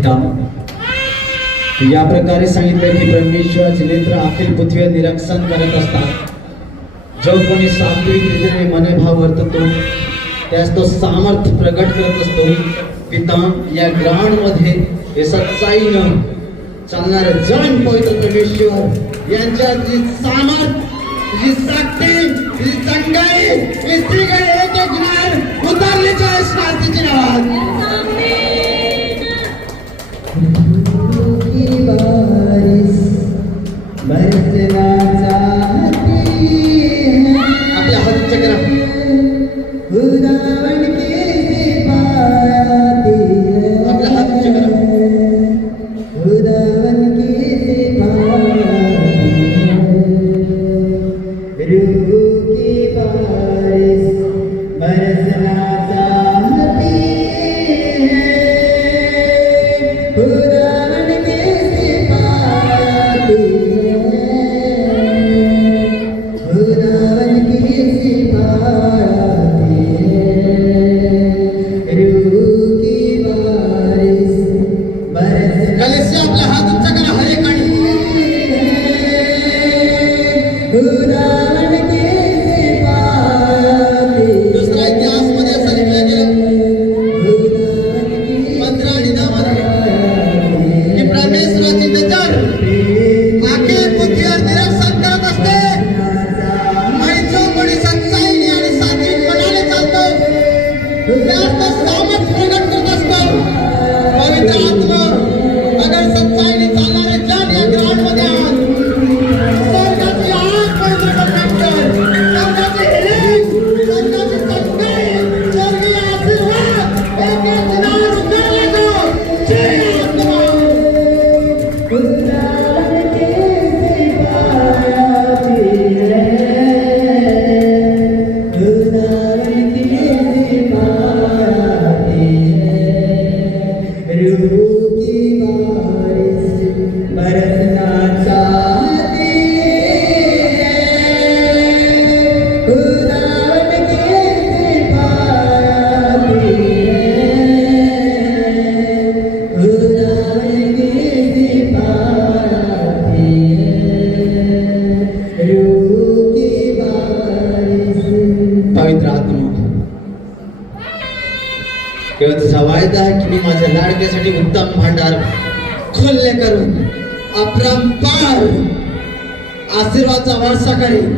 पिता, या प्रकारे सांगितले की परमेश्वराचे नेत्र अखिल पृथ्वीवर निरीक्षण करत असतात। जो कोणी सात्विक रीतीने मनोभाव वर्ततो त्यास तो सामर्थ्य प्रकट करत असतो। पिता, या ग्राउंड मध्ये हे सच्चाईनं चालणारे जण पवित्र परमेश्वर यांच्या जी सामर्थ्य, जी शक्ती, जी चंगाई, स्त्रीकडे एक एक ज्ञान उतरल्याच्या शास्त्रीची नावात आपल्या हात चक्र आपल्या हात चक्र वायदा आहे की मी माझ्या लाडक्यासाठी उत्तम भांडार खुल्ले करून अपरंपार आशीर्वादाचा वारसा करेन।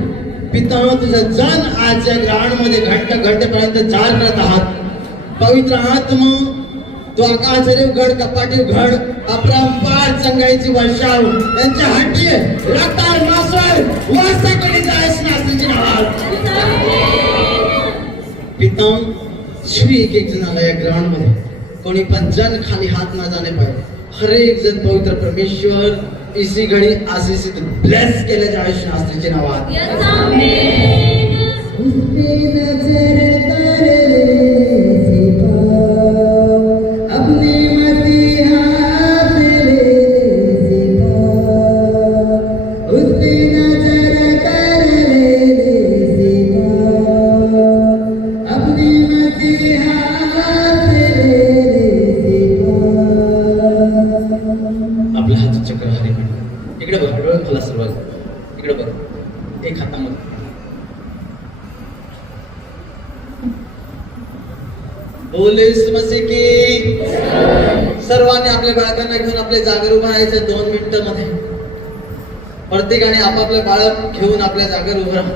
पिता, तुझं जन आज या ग्रहण मध्ये घंटेपर्यंत जाल करत आहात। पवित्र आत्मा, तो आकाश उघड, कपाटी उघड, अपरंपार चंगाईची वर्षाव यांच्या हड्डी रक्ताळ मासवर वारसा करीत आहेस नास्तीची नावात। पिता, श्री एक जणाला या ग्राउंड मध्ये कोणी पण जन खाली हात ना जाणे पाहिजे। हर एक जण पवित्र परमेश्वर इसी घडी आशीषित ब्लेस केले जावे शास्त्रीच्या नावात। इकडे बघ, डोळे खोला सर्व, इकडे बघ, एक हातामध्ये बोले समस्ये की सर्वांनी आपल्या बाळकांना घेऊन आपल्या जागेवर उभं राहायचं 2 मिनिटं मध्ये। प्रत्येकाने आपापल्या बाळक घेऊन आपल्या जागेवर उभं राहा।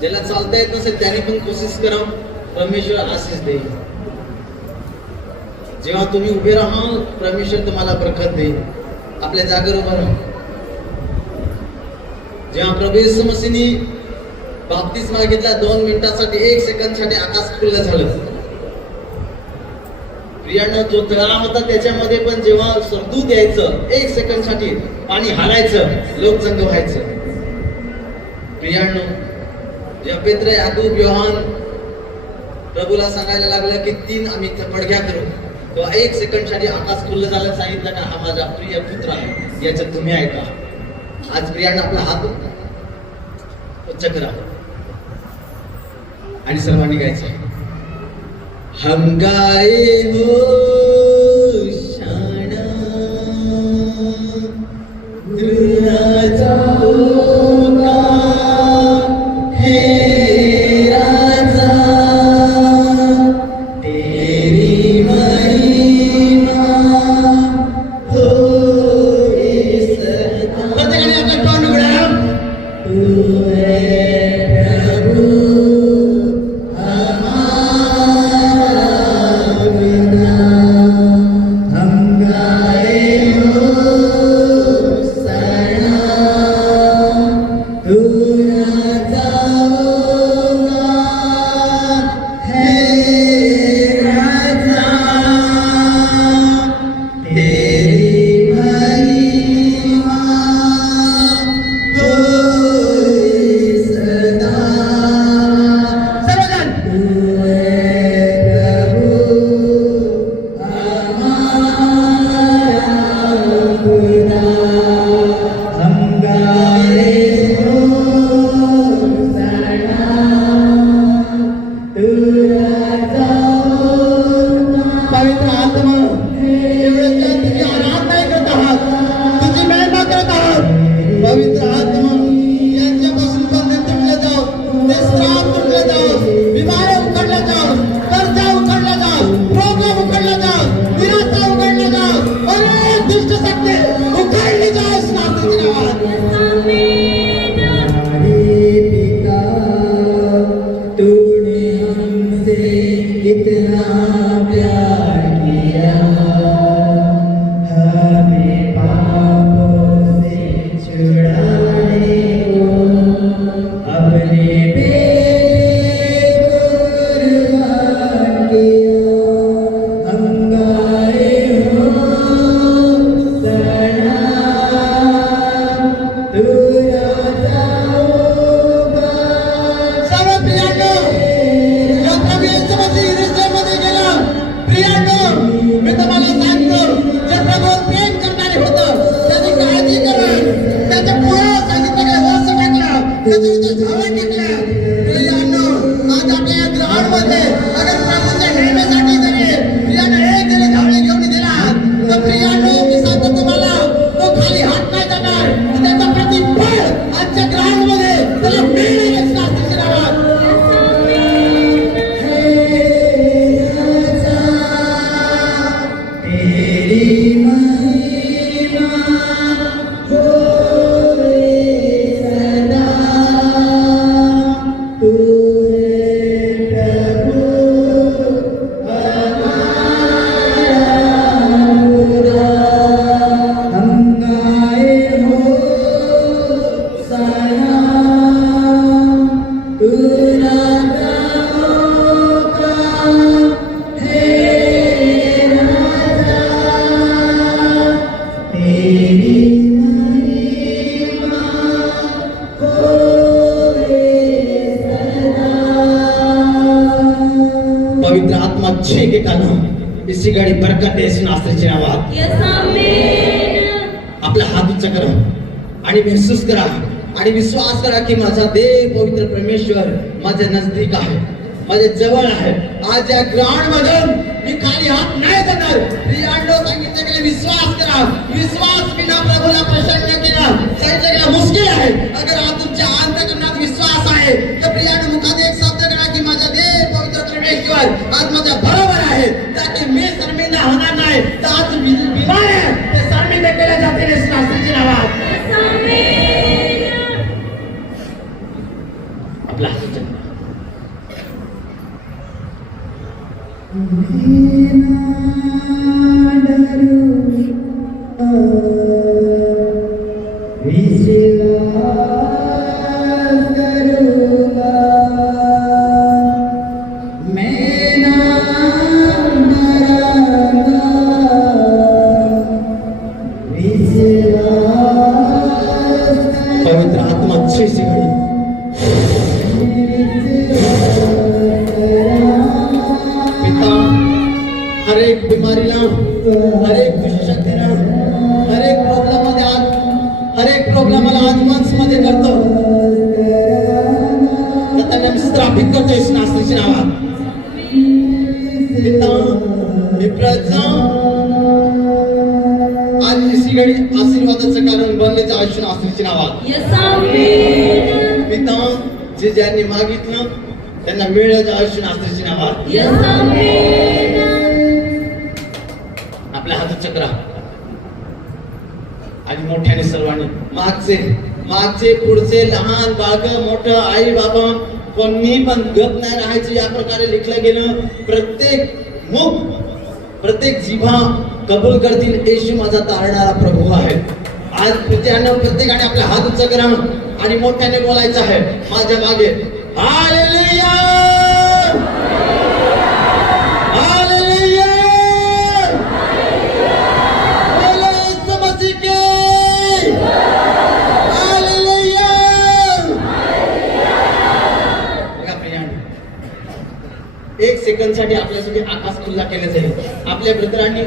ज्याला चालता येत नसेल त्याने पण कोशिश करा, परमेश्वर आशीष देईल। जेव्हा तुम्ही उभे राहाल परमेश्वर तुम्हाला बरकत देईल। आपल्या जागेवर उभं राहा। जेव्हा प्रभू येशू मसीहनी बाप्तिस्मा घेतला 2 मिनिटांसाठी 1 सेकंदसाठी आकाश खुलं झालं। प्रियांनो, जो तळा होता त्याच्यामध्ये पण जेव्हा सरदूत यायचं 1 सेकंदसाठी पाणी हालायचं, लोकसंग व्हायचं। प्रियांनो, जेव्हा पेत्र, याकूब, योहान प्रभूला सांगायला लागलं की 3 आम्ही पडघ्या करू, तेव्हा 1 सेकंदसाठी आकाश खुलं झालं। सांगितलं का हा माझा प्रिय पुत्र आहे, याच्यात तुम्ही ऐका। आज प्रियांना आपला हात उच्च करा आणि सर्वांनी गायचं। हम गाए हो शाना अच्छे के कालम इसी घडी बरकत देस नास्त्रीची नावात. Yes, Amen. आपला हात उंच करा आणि महसूस करा आणि विश्वास करा की माझा देव पवित्र परमेश्वर माझ्या नजदीक आहे, माझ्या जवळ आहे. आज या ग्राउंड मधून मी खाली हात नाही जाणार. प्रियांनो सांगितलं की विश्वास करा. विश्वास बिना प्रभूला प्रसन्न केला सांगितलं मुश्किल आहे. अगर आज तुमच्या अंतःकरणात विश्वास आहे तर प्रियांनो मुखात एक शब्द करा की माझा देव पवित्र परमेश्वर आज माझ्या बरोबर आहे, ताकि मी शर्मिंदा होणार नाही. तर आज बिमार आहे ते शर्मिंदा केल्या जातील नास्त्रीची नावात. Yes, Amen. आपला हात उंच. पवित्र आत्मा अच्छी सी घड़ी पिता हर एक बीमारीला, हर एक दुष्शक्तीला, हर एक प्रॉब्लेममध्ये आज हर एक प्रॉब्लेमला आज मंचमध्ये करतो. तर त्यांना मी स्थापित करतो येशू नास्त्रीची नावात. पिता विप्रचा आज इसी घडी आशीर्वादाचं कारण बनलेचं आयुष्य नास्त्रीची नावात. Yes, Amen. पिता जे ज्यांनी मागितलं त्यांना मिळालं आयुष्य नास्त्रीची नावात. Yes, Amen. आपल्या हातात चक्रा आणि मोठ्याने सर्वांनी मागचे पुढचे लहान बाग मोठं आई बाबा कोणी पण गप नाही राहायचं या प्रकारे लिखलं गेलं. प्रत्येक मुख प्रत्येक जिभा कबूल करतील येशू माझा तारणारा प्रभू आहे. आज प्रत्येकाने आपला हात उंच करा आणि मोठ्याने बोलायचं आहे माझ्या मागे हालेलुया हालेलुया बोलो यीशु मसीह के हालेलुया. बघा प्रियांनो, एक सेकंद साठी आपल्यासाठी आकाश खुल्ला केला जाईल. आपल्या ब्रदरांनी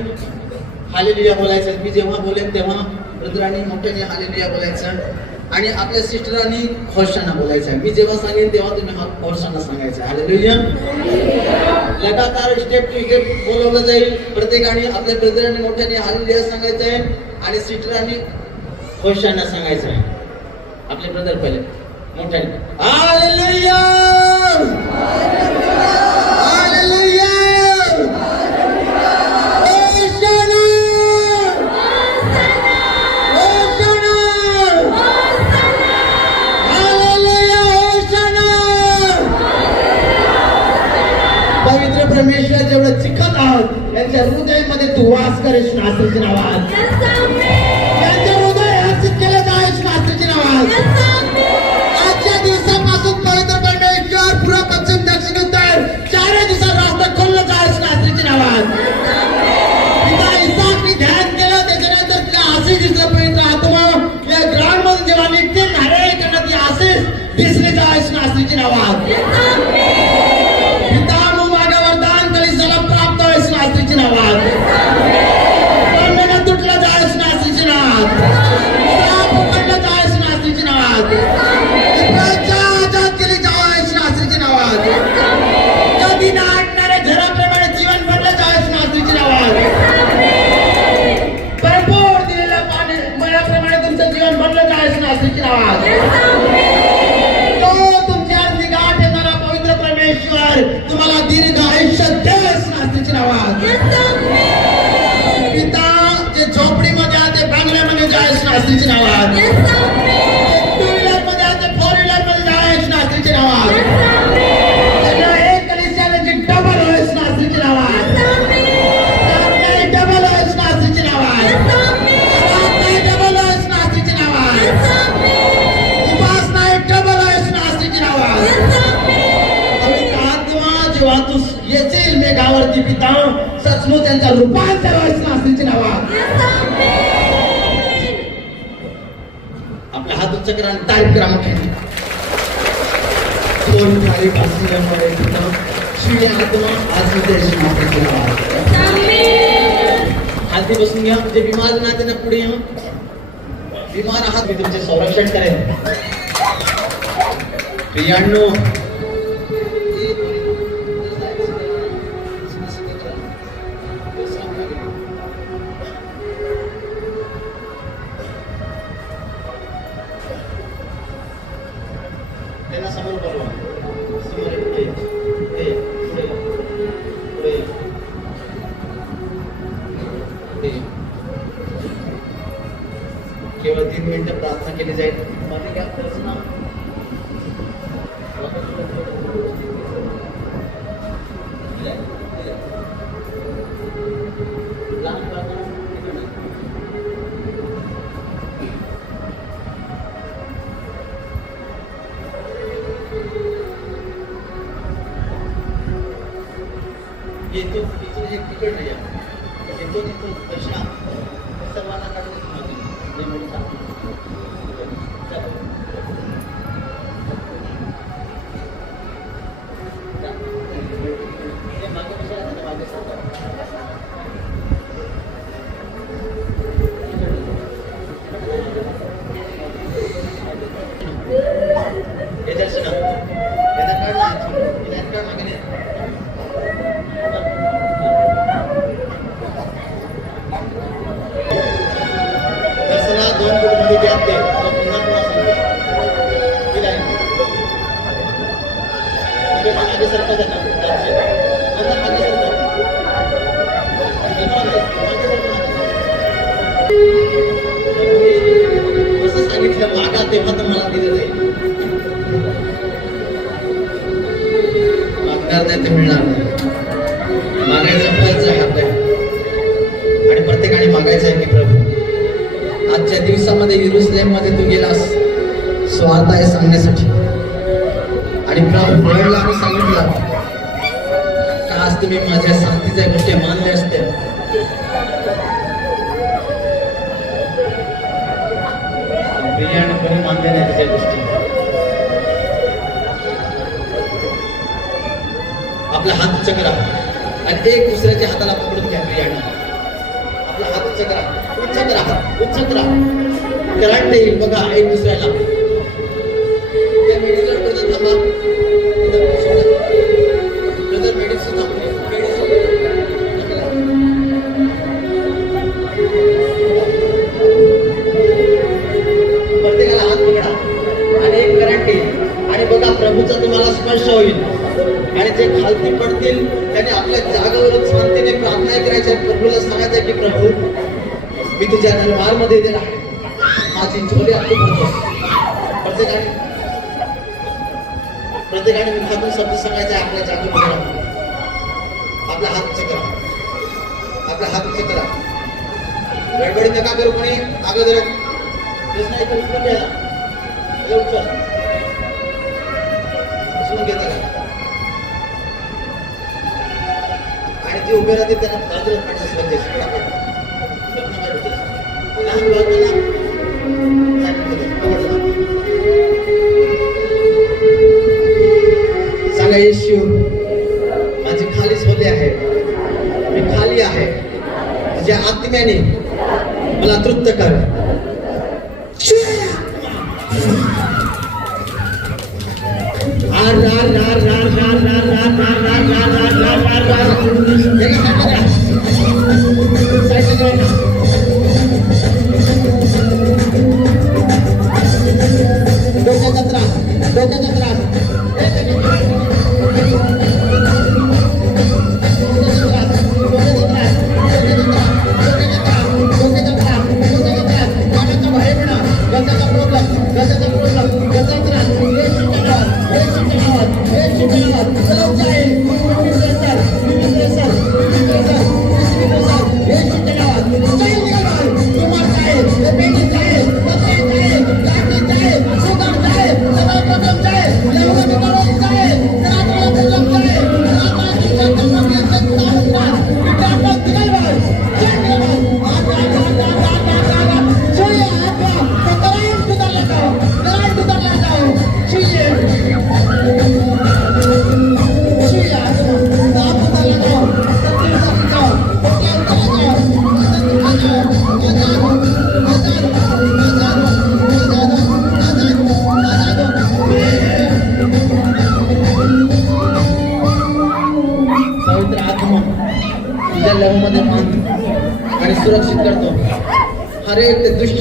हालेलुया बोलायचं. मी जेव्हा बोलेन तेव्हा ब्रदरांनी मोठ्याने हालेलुया बोलायचं आणि आपल्या सिस्टरांनी होशाना बोलायचं. मी जेव्हा सांगेन तेव्हा तुम्ही होशाना सांगायचं हालेलुया. लगातार स्टेप टू स्टेप बोलवलं जाईल. प्रत्येकाने आपल्या ब्रदरांनी मोठ्याने हालेलुया सांगायचं आहे आणि सिस्टरांनी होशाना सांगायचं आहे. आपले ब्रदर पहिले मोठ्याने हालेलुया हालेलुया पवित्र परमेश्वर जेवढं चिकन आहोत यांच्या हृदयामध्ये तू वास करेस नास्त्रीची नावात. Yes, Amen. यांच्या हृदय हर्षित केलं जायस नास्त्रीची नावात. Yes, Amen. आजच्या दिवसापासून पवित्र परमेश्वर पूर्व पश्चिम दक्षिण उत्तर चारही दिवसात रास्ता खोललं जायस नास्त्रीची नावात. पिता इसाक मी ध्यान केलं त्याच्यानंतर तिला आशीष दिसलं. पवित्र आत्मा या ग्राउंड मध्ये जेव्हा निघतील नारळीकडनं ती आशीष दिसली जायस नास्त्रीची नावात. Yes, Amen. तुटलं जायस नास्त्रीची नावात. पकडलं जायस नास्त्रीची नावात. आजाद केली जायस नास्त्रीची नावात. कधी ना आटणारे झराप्रमाणे जीवन बनलं जायस नास्त्रीची नावात. भरपूर दिलेल्या पाणी मळ्याप्रमाणे तुमचं जीवन बनलं जायस नास्त्रीची नावात. तो तुमच्या अगदी गाठ येणारा पवित्र परमेश्वर तुम्हाला दीर्घ आयुष्य देस नास्त्रीची नावात. पिता जे झोपडीमध्ये आहे ते बंगल्यामध्ये जायस नास्त्रीची नावात. Yes, Amen. टू व्हीलर मध्ये आहे ते फोर व्हीलर मध्ये जायस नास्त्रीची नावात. Yes, Amen. त्यांना एक कलिसियाला जी डबल होयस नास्त्रीची नावात. Yes, Amen. आपल्याला डबल होयस नास्त्रीची नावात. Yes, Amen. आपल्याला डबल होयस नास्त्रीची नावात. Yes, Amen. उपासना डबल होयस नास्त्रीची नावात. Yes, Amen. पवित्र आत्मा जेव्हा तू येशील मेघावरती पिता सचमुच त्यांचा रूपांतर होयस नास्त्रीची नावात. Yes, Amen. आपला हात उच्च करा आणि टाईप करा मोठ्याने. दोन तारीख असल्यामुळे पिता शिवी आत्मा आज उद्देश मात्र केला खालती बसून घ्या जे बिमार नाते ना पुढे या बिमार आहात मी तुमचे संरक्षण करेन प्रियांनो त्यांना समोर बोलवा समोर पुढे पुढे पुढे पुढे पुढे केवळ 3 मिनिटं प्रार्थना केली जाईल मध्ये काय करायचं ना येतो तिथून एक तिकड नाही येतो तिथून कशा सर्वांना काढून मागे कशाला मागे हे दर्शन यांना काढ मागे नाही दर्शना 2 फूट मध्ये गॅप दे पुन्हा पुन्हा सांगतो ही लाईन इकडे मागे सरका जाता आता मागे सरका कसं सांगितलं मागा तेव्हा तर मला दिलं जाईल मागणार नाही ते मिळणार नाही मागायचं फळाचं हात आहे आणि प्रत्येकाने मागायचं आहे की प्रभू आजच्या दिवसामध्ये येरुशलेम मध्ये तू गेलास स्वार्थ आहे सांगण्यासाठी आणि प्रभू वेळेला आम्ही सांगितलं का आज तुम्ही माझ्या शांतीच्या गोष्टी मानल्या असत्या बिर्याणी कोणी मानले नाही त्याच्या गोष्टी आपला हात उच्च करा आणि एक दुसऱ्याच्या हाताला पकडून घ्या बिर्याणी आपला हात उच्च करा उच्च करा उच्च करा करंट देईल बघा एक दुसऱ्याला त्या मेडिकल कडे थांबा ब्रदर मेडिसिन प्रत्येकाला हात पकडा आणि एक करंट येईल आणि बघा प्रभूचा तुम्हाला स्पर्श होईल आणि जे खालती पडतील त्याने आपल्या जागेवरून शांतीने प्रार्थना करायच्या प्रभूला सांगायचं की प्रभू मी तुझ्या दरबारमध्ये येणार आहे माझी झोली तू भरतोस प्रत्येकाने मुखातून शब्द सांगायचा आपल्या जागेमध्ये आपला हात उच्च करा आपला हात उच्च करा गडबडी नका करू कोणी अगोदर उचलून घ्या उचलून घेता आणि जे उभे राहते त्यांना बाजूला पाठवून सांगा येशू माझी खाली झोली आहे मी खाली आहे तुझ्या आत्म्याने मला तृप्त कर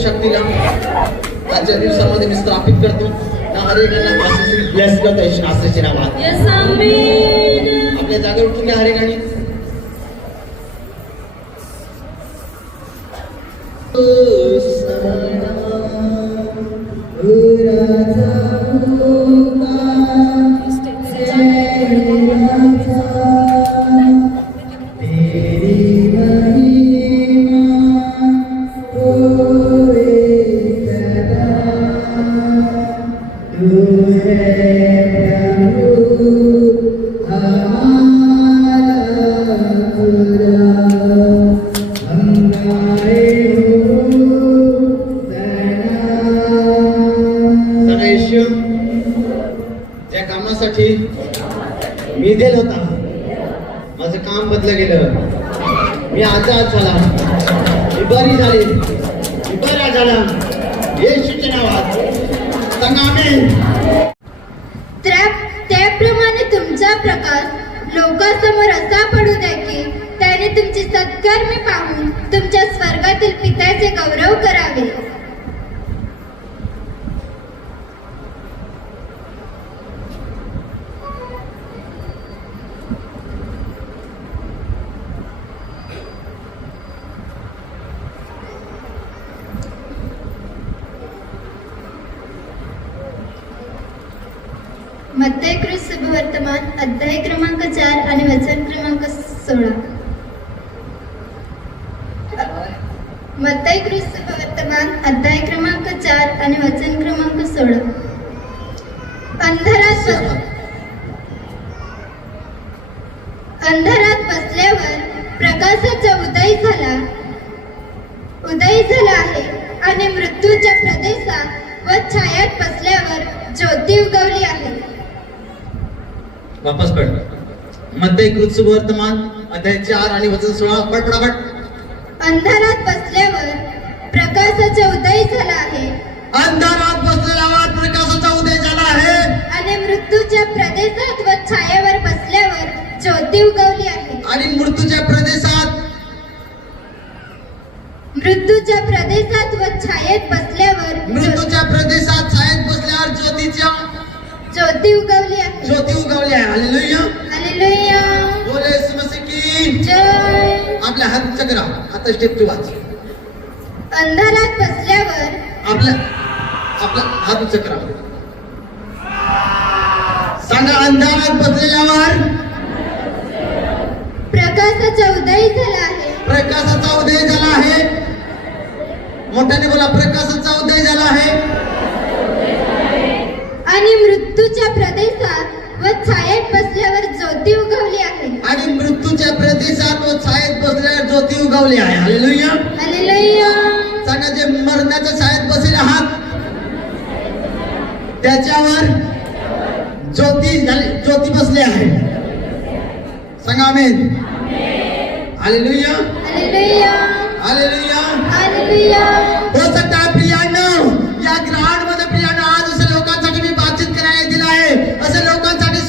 शक्तीला आजच्या दिवसामध्ये मी स्थापित करतो ना हरेकांना आशीष ब्लेस करतो येशू नासरीच्या नावात. Yes, Amen. आपल्या जागेवर उठून घ्या हरेकानी. त्या कामासाठी मी दिलं होता माझं काम बदलं गेलं. मी आजाद झाला, मी बरी झाली, मी बरा झाला येशूच्या नावात. सांगा आमेन. त्याप्रमाणे तुमचा प्रकाश लोकांसमोर असा पडू द्या की त्याने तुमची सत्कर्मे पाहून तुमच्या स्वर्गातील पित्याचे गौरव करावे. मत्तई शुभवर्तमान अध्याय क्रमांक 4 आणि वचन क्रमांक 16. मत्तई शुभवर्तमान अध्याय क्रमांक 4 आणि वचन क्रमांक 16. अंधारात बसल्यावर प्रकाशाचा उदय झाला आहे आणि मृत्यूच्या प्रदेशात व छायात बसल्यावर ज्योती उगवली आहे. वापस पढ़. मत्तई शुभवर्तमान अध्याय 4 आणि वचन 16. पढ़ पढ़. अंधारात बसल्यावर प्रकाशाचा उदय झाला आहे. अंधारात बसलेल्यावर प्रकाशाचा उदय झाला आहे आणि मृत्यूच्या प्रदेशात व छायेवर बसल्यावर ज्योती उगवली आहे. आणि मृत्यूच्या प्रदेशात व छायेत बसल्यावर छायेत बसल्यावर ज्योती उगवली आहे. ज्योती उगवली आहे. हालेलुया. हालेलुया. बोले येशू मसीह की जय. आपल्या हात चक्रा आता स्टेप 2 वाच. अंधारात बसल्यावर आपला हात चक्रा सांगा. अंधारात बसलेल्यावर प्रकाशाचा उदय झाला आहे. प्रकाशाचा उदय झाला आहे. मोठ्याने बोला. प्रकाशाचा उदय झाला आहे. आणि मृत्यूच्या प्रदेशात व छायेत बसल्यावर ज्योती उगवली आहे. आणि मृत्यूच्या प्रदेशात व छायेत बसल्यावर ज्योती उगवली आहे. हालेलुया. हालेलुया. सांगा. जे मरणाच्या छायेत बसलेले आहात त्याच्यावर ज्योती बसली आहे. सांगा आमेन. हालेलुया. हालेलुया. हालेलुया. हालेलुया. हो सकता है प्रियांनो या ग्राउंड मध्ये प्रियांनो आज असे लोकांसाठी मी बातचीत करायला दिला आहे. असे लोकांसाठी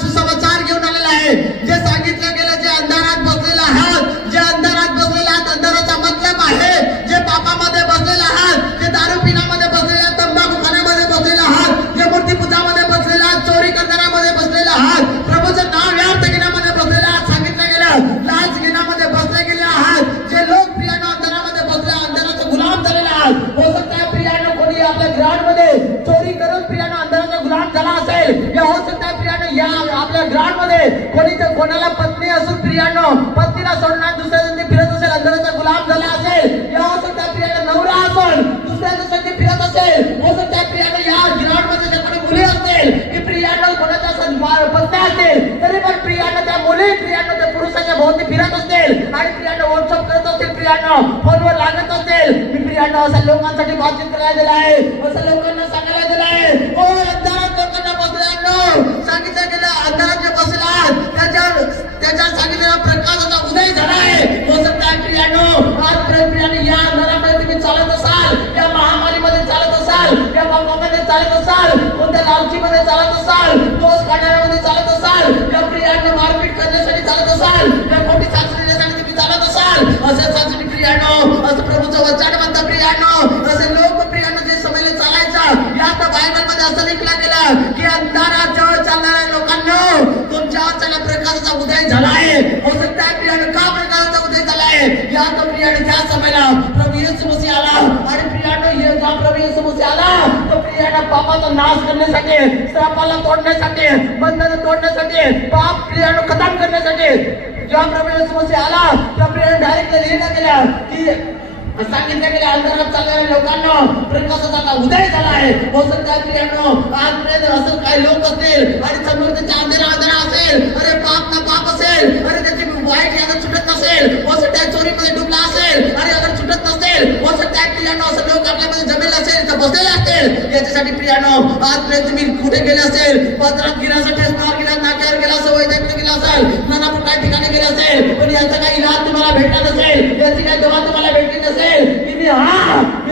सुसमाचार घेऊन आलेला आहे. जे सांगितलं गेलं जे अंधारात बसलेले आहात, जे अंधारात बसलेले आहात, अंधाराचा मतलब आहे जे पापामध्ये बसलेले आहात, जे दारू पिण्यामध्ये बसलेले आहात, तंबाखू खाण्यामध्ये बसलेले आहात, जे मूर्तीपूजामध्ये बसलेले आहात, चोरी करण्यामध्ये बसलेले आहात, प्रभूचं नाव व्यर्थ घेण्यामध्ये बसलेले आहात, सांगितलं गेलं लाच घेण्यामध्ये बसले गेले आहात, जे लोक प्रियांनो अंधारामध्ये बसले अंधाराचा गुलाम झालेले आहात. हो सकता है प्रियांनो कोणी आपल्या ग्राउंड मध्ये चोरी करून प्रियांनो अंधाराचा गुलाम झाला असेल. या हो सकता है प्रियांनो या आपल्या ग्राउंड मध्ये कोणाला पत्नी असून प्रियांनो पत्नीला सोडणार दुसऱ्या संधी फिरत असेल, अंधाराचा गुलाम झाला असेल. या हो सकता है प्रियांनो नवरा असून दुसऱ्या संधी फिरत असेल. हो सकता है प्रियांनो या ग्राउंड मध्ये जे कोणी मुली असतील की प्रियांनो कोणाचा पत्नी असतील तरी पण प्रियांनो त्या मुली प्रियांनो त्या पुरुषाच्या भोवती फिरत असतील आणि प्रियांनो व्हॉट्सअप करत असतील, प्रियांनो फोनवर लागत असतील. मी प्रियांनो अशा लोकांसाठी बातचीत करायला दिला आहे. अशा लोकांना सांगायला दिला आहे. ओ अंधारात लोकांना बसल्यानो सांगितलं गेलं अंधारात जे बसलात त्याच्यावर सांगितलेला प्रकाशाचा उदय झाला आहे. हो सकता है प्रियांनो आज प्रियांनो या अंधारामध्ये तुम्ही चालत असाल, या महामारीमध्ये चालत असाल, या पापामध्ये चालत असाल, कोणत्या लालचीमध्ये चालत असाल, दोष काढण्यामध्ये चालत असाल, या प्रियांनो मारपीट करण्यासाठी चालत असाल, या खोटी सासण्यासाठी तुम्ही चालत असाल, अशा सासणी प्रियानो असं प्रभूचं वचन म्हणतं प्रियानो असं लोक प्रियानो जे समजले चालायचं या तर बायबल मध्ये असं लिहिलं गेलं की अंधारात जवळ चालणाऱ्या लोकांनो तुमच्या चांगल्या प्रकाशाचा उदय झाला आहे. हो सकता है प्रियानो का प्रकाशाचा उदय झाला आहे या तर प्रियानो त्या समयाला प्रभू येशू मसीह आला आणि प्रियानो हे जेव्हा प्रभू येशू मसीह आला तो प्रियानो पापाचा नाश करण्यासाठी श्रापाला तोडण्यासाठी बंधन तोडण्यासाठी पाप प्रियानो खतम करण्यासाठी जेव्हा प्रभू येशू मसीह आला त्या प्रियानो डायरेक्ट लिहिलं गेलं की सांगितलं गेलं अंधारात चालणाऱ्या लोकांना प्रकाशाचा आता उदय झाला आहे. हो सकता प्रियानो आजपर्यंत असं काही लोक असतील आणि समोर त्यांच्या अंधारा असेल अरे पाप ना पाप असेल अरे त्याची वाईट याद सुटत नसेल हो सकता चोरीमध्ये डुबला असेल आणि अगर सुटत नसेल हो सकता प्रियानो असं लोक आपल्यामध्ये जमेल असेल तर बसलेले असतील. याच्यासाठी प्रियानो आजपर्यंत तुम्ही कुठे गेले असेल पत्रात गेला असेल टेस्टमार गेला नाक्यावर गेला असेल वैद्यकीय गेला असेल नाना काही ठिकाणी गेले असेल पण याचा काही इलाज तुम्हाला भेटला नसेल याची काही दवा तुम्हाला भेटली नसेल की मी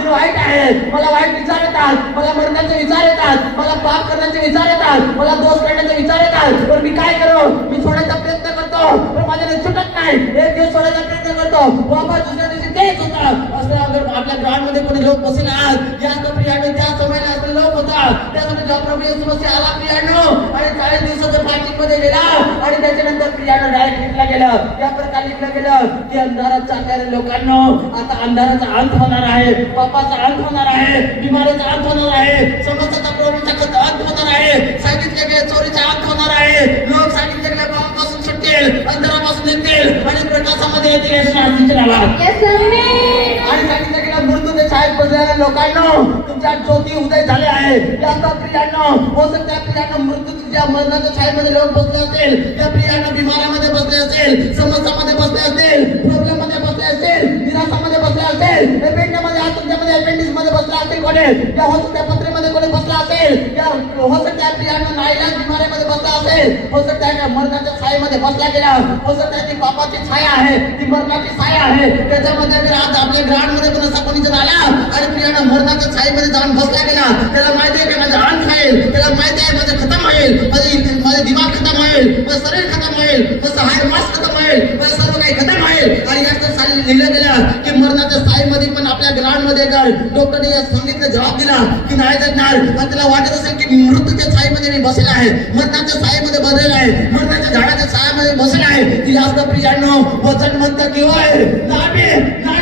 वाईट आहे मला वाईट विचार येतात मला मरण्याचे विचार येतात मला पाप करण्याचे विचार येतात मला दोष करण्याचे विचार येतात पण मी काय करू मी सोडायचा प्रयत्न करतो पण माझ्याने सुटत नाही एक दिवस सोडायचा प्रयत्न करतो वापस दुसऱ्या दिवशी तेच होतं असं अगर आपल्या ग्राउंडमध्ये कोणी लोक बसले आहात या तर प्रियानो त्या समयाला असले लोक होतात त्यासाठी जेव्हा प्रभू येशू मसीह आला प्रियानो आणि 40 दिवसाच्या फास्टिंग मध्ये गेला आणि त्याच्यानंतर प्रियानो डायरेक्ट लिहिलं गेलं त्या प्रकारे लिहिलं गेलं की अंधारात चालणाऱ्या लोकांना आता अंधाराचा अंत होणार आहे पापाचा अंत होणार आहे बिमारीचा अंत होणार आहे समस्याचा प्रॉब्लेमचा अंत होणार आहे सांगितले गेले चोरीचा अंत होणार आहे लोक सांगितले गेले पापापासून सुटतील अंधारापासून येतील आणि प्रकाशामध्ये येतील येशू ख्रिस्ताच्या नावात. Yes, amen. आणि सांगितलं गेलं मृत्यूच्या छायेत बसलेल्या लोकांना तुमच्या ज्योती उदय झाले आहे याचा प्रियांनो हो सकता प्रियांनो मृत्यूच्या मरणाच्या छायेमध्ये लोक बसले असेल त्या प्रियांनो बिमारामध्ये बसले असेल समस्यामध्ये बसले असेल प्रॉब्लेम मध्ये बसले असेल निराशामध्ये बसले असेल एपेंडिक्समध्ये तुमच्यामध्ये एपेंडिक्स मध्ये बसला असेल कोणी या हो सकता पत्रेमध्ये कोणी बसला असेल या हो सकता प्रियांनो नाईलाज बिमारीमध्ये बसला असेल हो सकता मरणाच्या छायेमध्ये बसला गेला हो सकता ती पापाची छाया आहे ती मरणाची छाया आहे त्याच्यामध्ये आज आपल्या ग्राउंड मध्ये पण असा कोणी जर आला आणि प्रियानो मरणाच्या छायेमध्ये जाऊन बसला गेला त्याला माहिती आहे की माझा अंत होईल त्याला माहिती आहे माझं खतम होईल माझे दिमाग खतम होईल माझं शरीर खतम होईल माझं हाड मास खतम होईल माझं सर्व काही खतम होईल आणि याचं लिहिलं गेलं की मरणाच्या छायेमध्ये पण आपल्या ग्राउंड मध्ये जर डॉक्टरने या सांगितलं जबाब दिला की नाही जगणार आणि त्याला वाटत असेल की मृत्यूच्या छायेमध्ये मी बसलेला आहे मरणाच्या छायेमध्ये बसलेला आहे मरणाच्या झाडाच्या छायामध्ये बसलेला आहे ती जास्त प्रियानो वचन म्हणतं की होय ना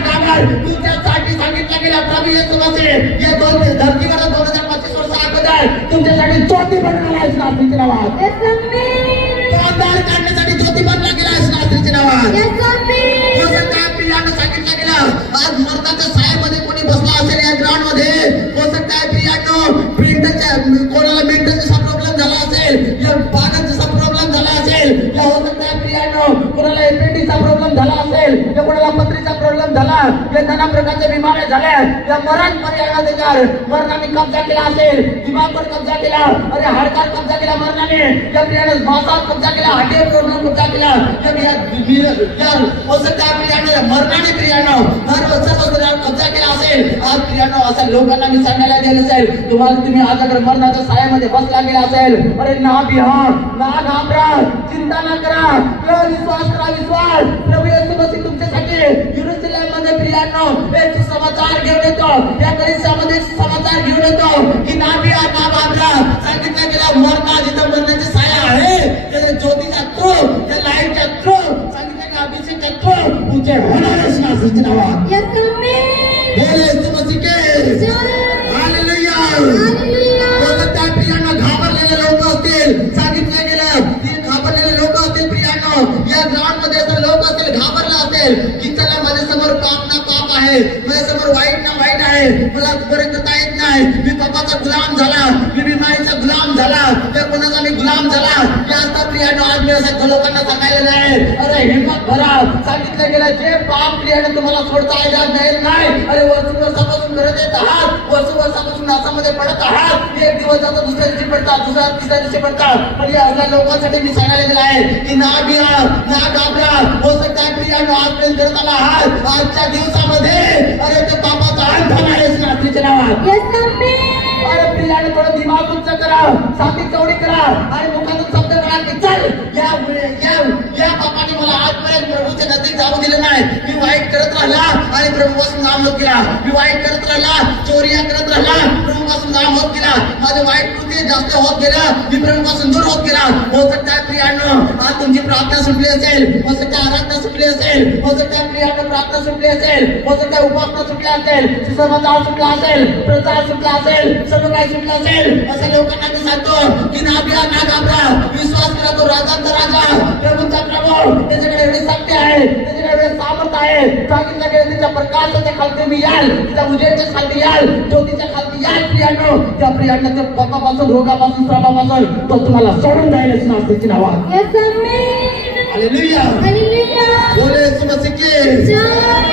घाबर तुमच्यासाठी सांगितलं गेलं प्रभू येशू मसीह या धरतीवर 2025 वर्ष अगोदर तुमच्यासाठी ज्योती बनवला आहे ख्रिस्ताच्या नावात. Yes, amen. अंधार काढण्यासाठी ज्योती बनला गेला आहे ख्रिस्ताच्या नावात. Yes, amen. हो सकता है प्रियानो सांगितलं गेलं आज मरणाच्या छायेमध्ये कोणी बसला असेल या ग्राउंड मध्ये हो सकता है प्रियानो प्रिंटरच्या कोणाला मेंटलचा प्रॉब्लेम झाला असेल या पाण्याचा प्रॉब्लेम झाला असेल या हो सकता है प्रियानो कोणाला एपेंडिक्सचा प्रॉब्लेम झाला असेल या कोणाला पत्रीचा प्रॉब्लेम झाला या नाना प्रकारच्या बिमाऱ्या झाल्या या मरण पर्यायाला त्याच्यावर मरणाने कब्जा केला असेल दिमागवर कब्जा केला अरे हाडकार कब्जा केला मरणाने या प्रियानो मांसावर कब्जा केला हाडीवर कब्जा केला या हो सकता है प्रियानो मरणाने प्रियानो सर्व कब्जा केला असेल आज प्रियानो अशा लोकांना मी सांगायला गेलं असेल तुम्ही आज अगर मरणाच्या छायेमध्ये बसला गेला असेल अरे ना बिहा ना घाबरा चिंता न करा विश्वास करा विश्वास प्रभू येशू मसीह तुमच्यासाठी यरूशलेम मध्ये प्रियानो एक समाचार घेऊन येतो या कलिसियामध्ये समाचार घेऊन येतो की ना बिहा ना घाबरा सांगितलं गेलं मरणा जिथं मरणाची छाया आहे त्या ज्योतीचा थ्रू त्या लाईटच्या थ्रू सांगितलं गेलं अभिषेकच्या थ्रू तुझे होणार आहे ख्रिस्ताच्या नावात. Yes, amen. बोल येशू मसीह के हालेलुया. हो सकता है प्रियानो घाबरलेले लोक असतील सांगितलं गेलं की घाबरलेले लोक असतील प्रियानो या ग्राउंड मध्ये असं लोक असतील घाबरला असेल की चला माझ्यासमोर पाप ना पाप आहे माझ्यासमोर वाईट ना वाईट आहे मला बरं करता येत नाही मी पापाचा गुलाम झाला मी बिमारीचा गुलाम झाला त्या कोणाचा मी गुलाम झाला या असतात प्रियानो आज मी असं लोकांना सांगायला आहे अरे हिम्मत भरा सांगितलं गेलं जे पाप प्रियानो तुम्हाला सोडता येणार नाही अरे वर्षापासून करत येत आहात वर्षापासून नासामध्ये पडत आहात एक दिवस जातो दुसऱ्या दिवशी पडतात दुसऱ्या तिसऱ्या दिवशी पडतात पण या असल्या लोकांसाठी मी सांगायला गेलं आहे की ना बिहा ना घाबरा हो सकता है प्रियानो आजपर्यंत करत आला आहात आजच्या दिवसामध्ये अरे ते पापाचा अंत होणार आहे नावाच्या नावात. Yes, amen. अरे प्रियाने थोडं दिमाग उंच करा, छाती चौडी करा आणि मुखातून शब्द करा की चल या बापाने मला आजपर्यंत प्रभूच्या नजदीक जाऊ दिले नाही. मी वाईट करत राहिला आणि प्रभूपासून नाम होत गेला. मी वाईट करत राहिला, चोरिया करत राहिला, प्रभूपासून नाम होत गेला. माझे वाईट कृती जास्त होत गेलं, मी प्रभूपासून दूर होत गेला. हो सकता है प्रियानो आज तुमची प्रार्थना सुटली असेल, हो सकता है आराधना सुटली असेल, हो सकता है प्रियानो प्रार्थना सुटली असेल, हो सकता है उपासना सुटली असेल, सुसमाचार सुटला असेल, प्रचार सुटला असेल, सर्व काही सुटलं असेल. अशा लोकांना मी सांगतो की ना भिया ना घाबरा, विश्वास करा तो राजांचा राजा, प्रभूंचा प्रभू. त्याच्याकडे एवढी शक्ती आहे, त्याच्याकडे एवढे सामर्थ आहे. सांगितलं गेलं तिच्या प्रकाशाच्या खालती मी याल, तिच्या उजेडच्या खालती याल, ज्योतीच्या खालती याल. प्रियानो त्या प्रियानं ते पापापासून, रोगापासून, श्रमापासून तो तुम्हाला सोडून जाईल नावाची नावात. Yes, amen. हालेलुया. Hallelujah. बोले येशू मसीह की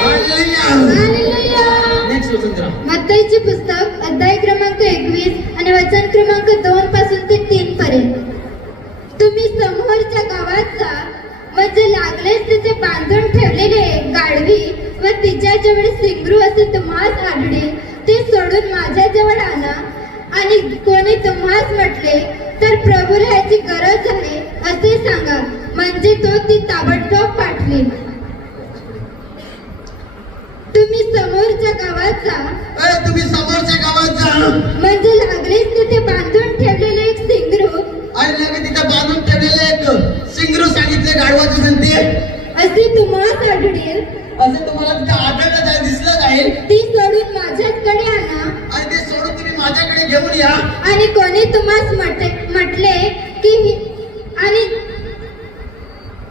हालेलुया. Hallelujah. नेक्स्ट वचन जरा. मत्तईचे पुस्तक अध्याय क्रमांक 21 आणि वचन क्रमांक 2 पासून ते 3 पर्यंत. तुम्ही समोरच्या गावात जा, म्हणजे लागलेच तिथे बांधून ठेवलेले एक गाढवी व तिच्या जवळ सिंगरू असे तुम्हास आढळेल, ते सोडून माझ्या जवळ आणा. आणि कोणी तुम्हास म्हटले तर प्रभूला याची गरज आहे असे सांगा, म्हणजे तो ती ताबडतोब पाठवेल. तुम्ही समोरच्या गावात जा, अरे तुम्ही समोरच्या गावात जा, म्हणजे लागलेच तिथे बांधून ठेवलेले एक सिंगरू आणि लगे तिथे बांधून ठेवलेले एक सिंगरू सांगितले गाढवाची संती असे तुम्हास आढळेल, असे तुम्हाला तिथे आढळलं जाईल, दिसलं जाईल. ती सोडून माझ्याकडे आणा. आणि ते सोडून तुम्ही माझ्याकडे घेऊन या. आणि कोणी तुम्हास म्हटले की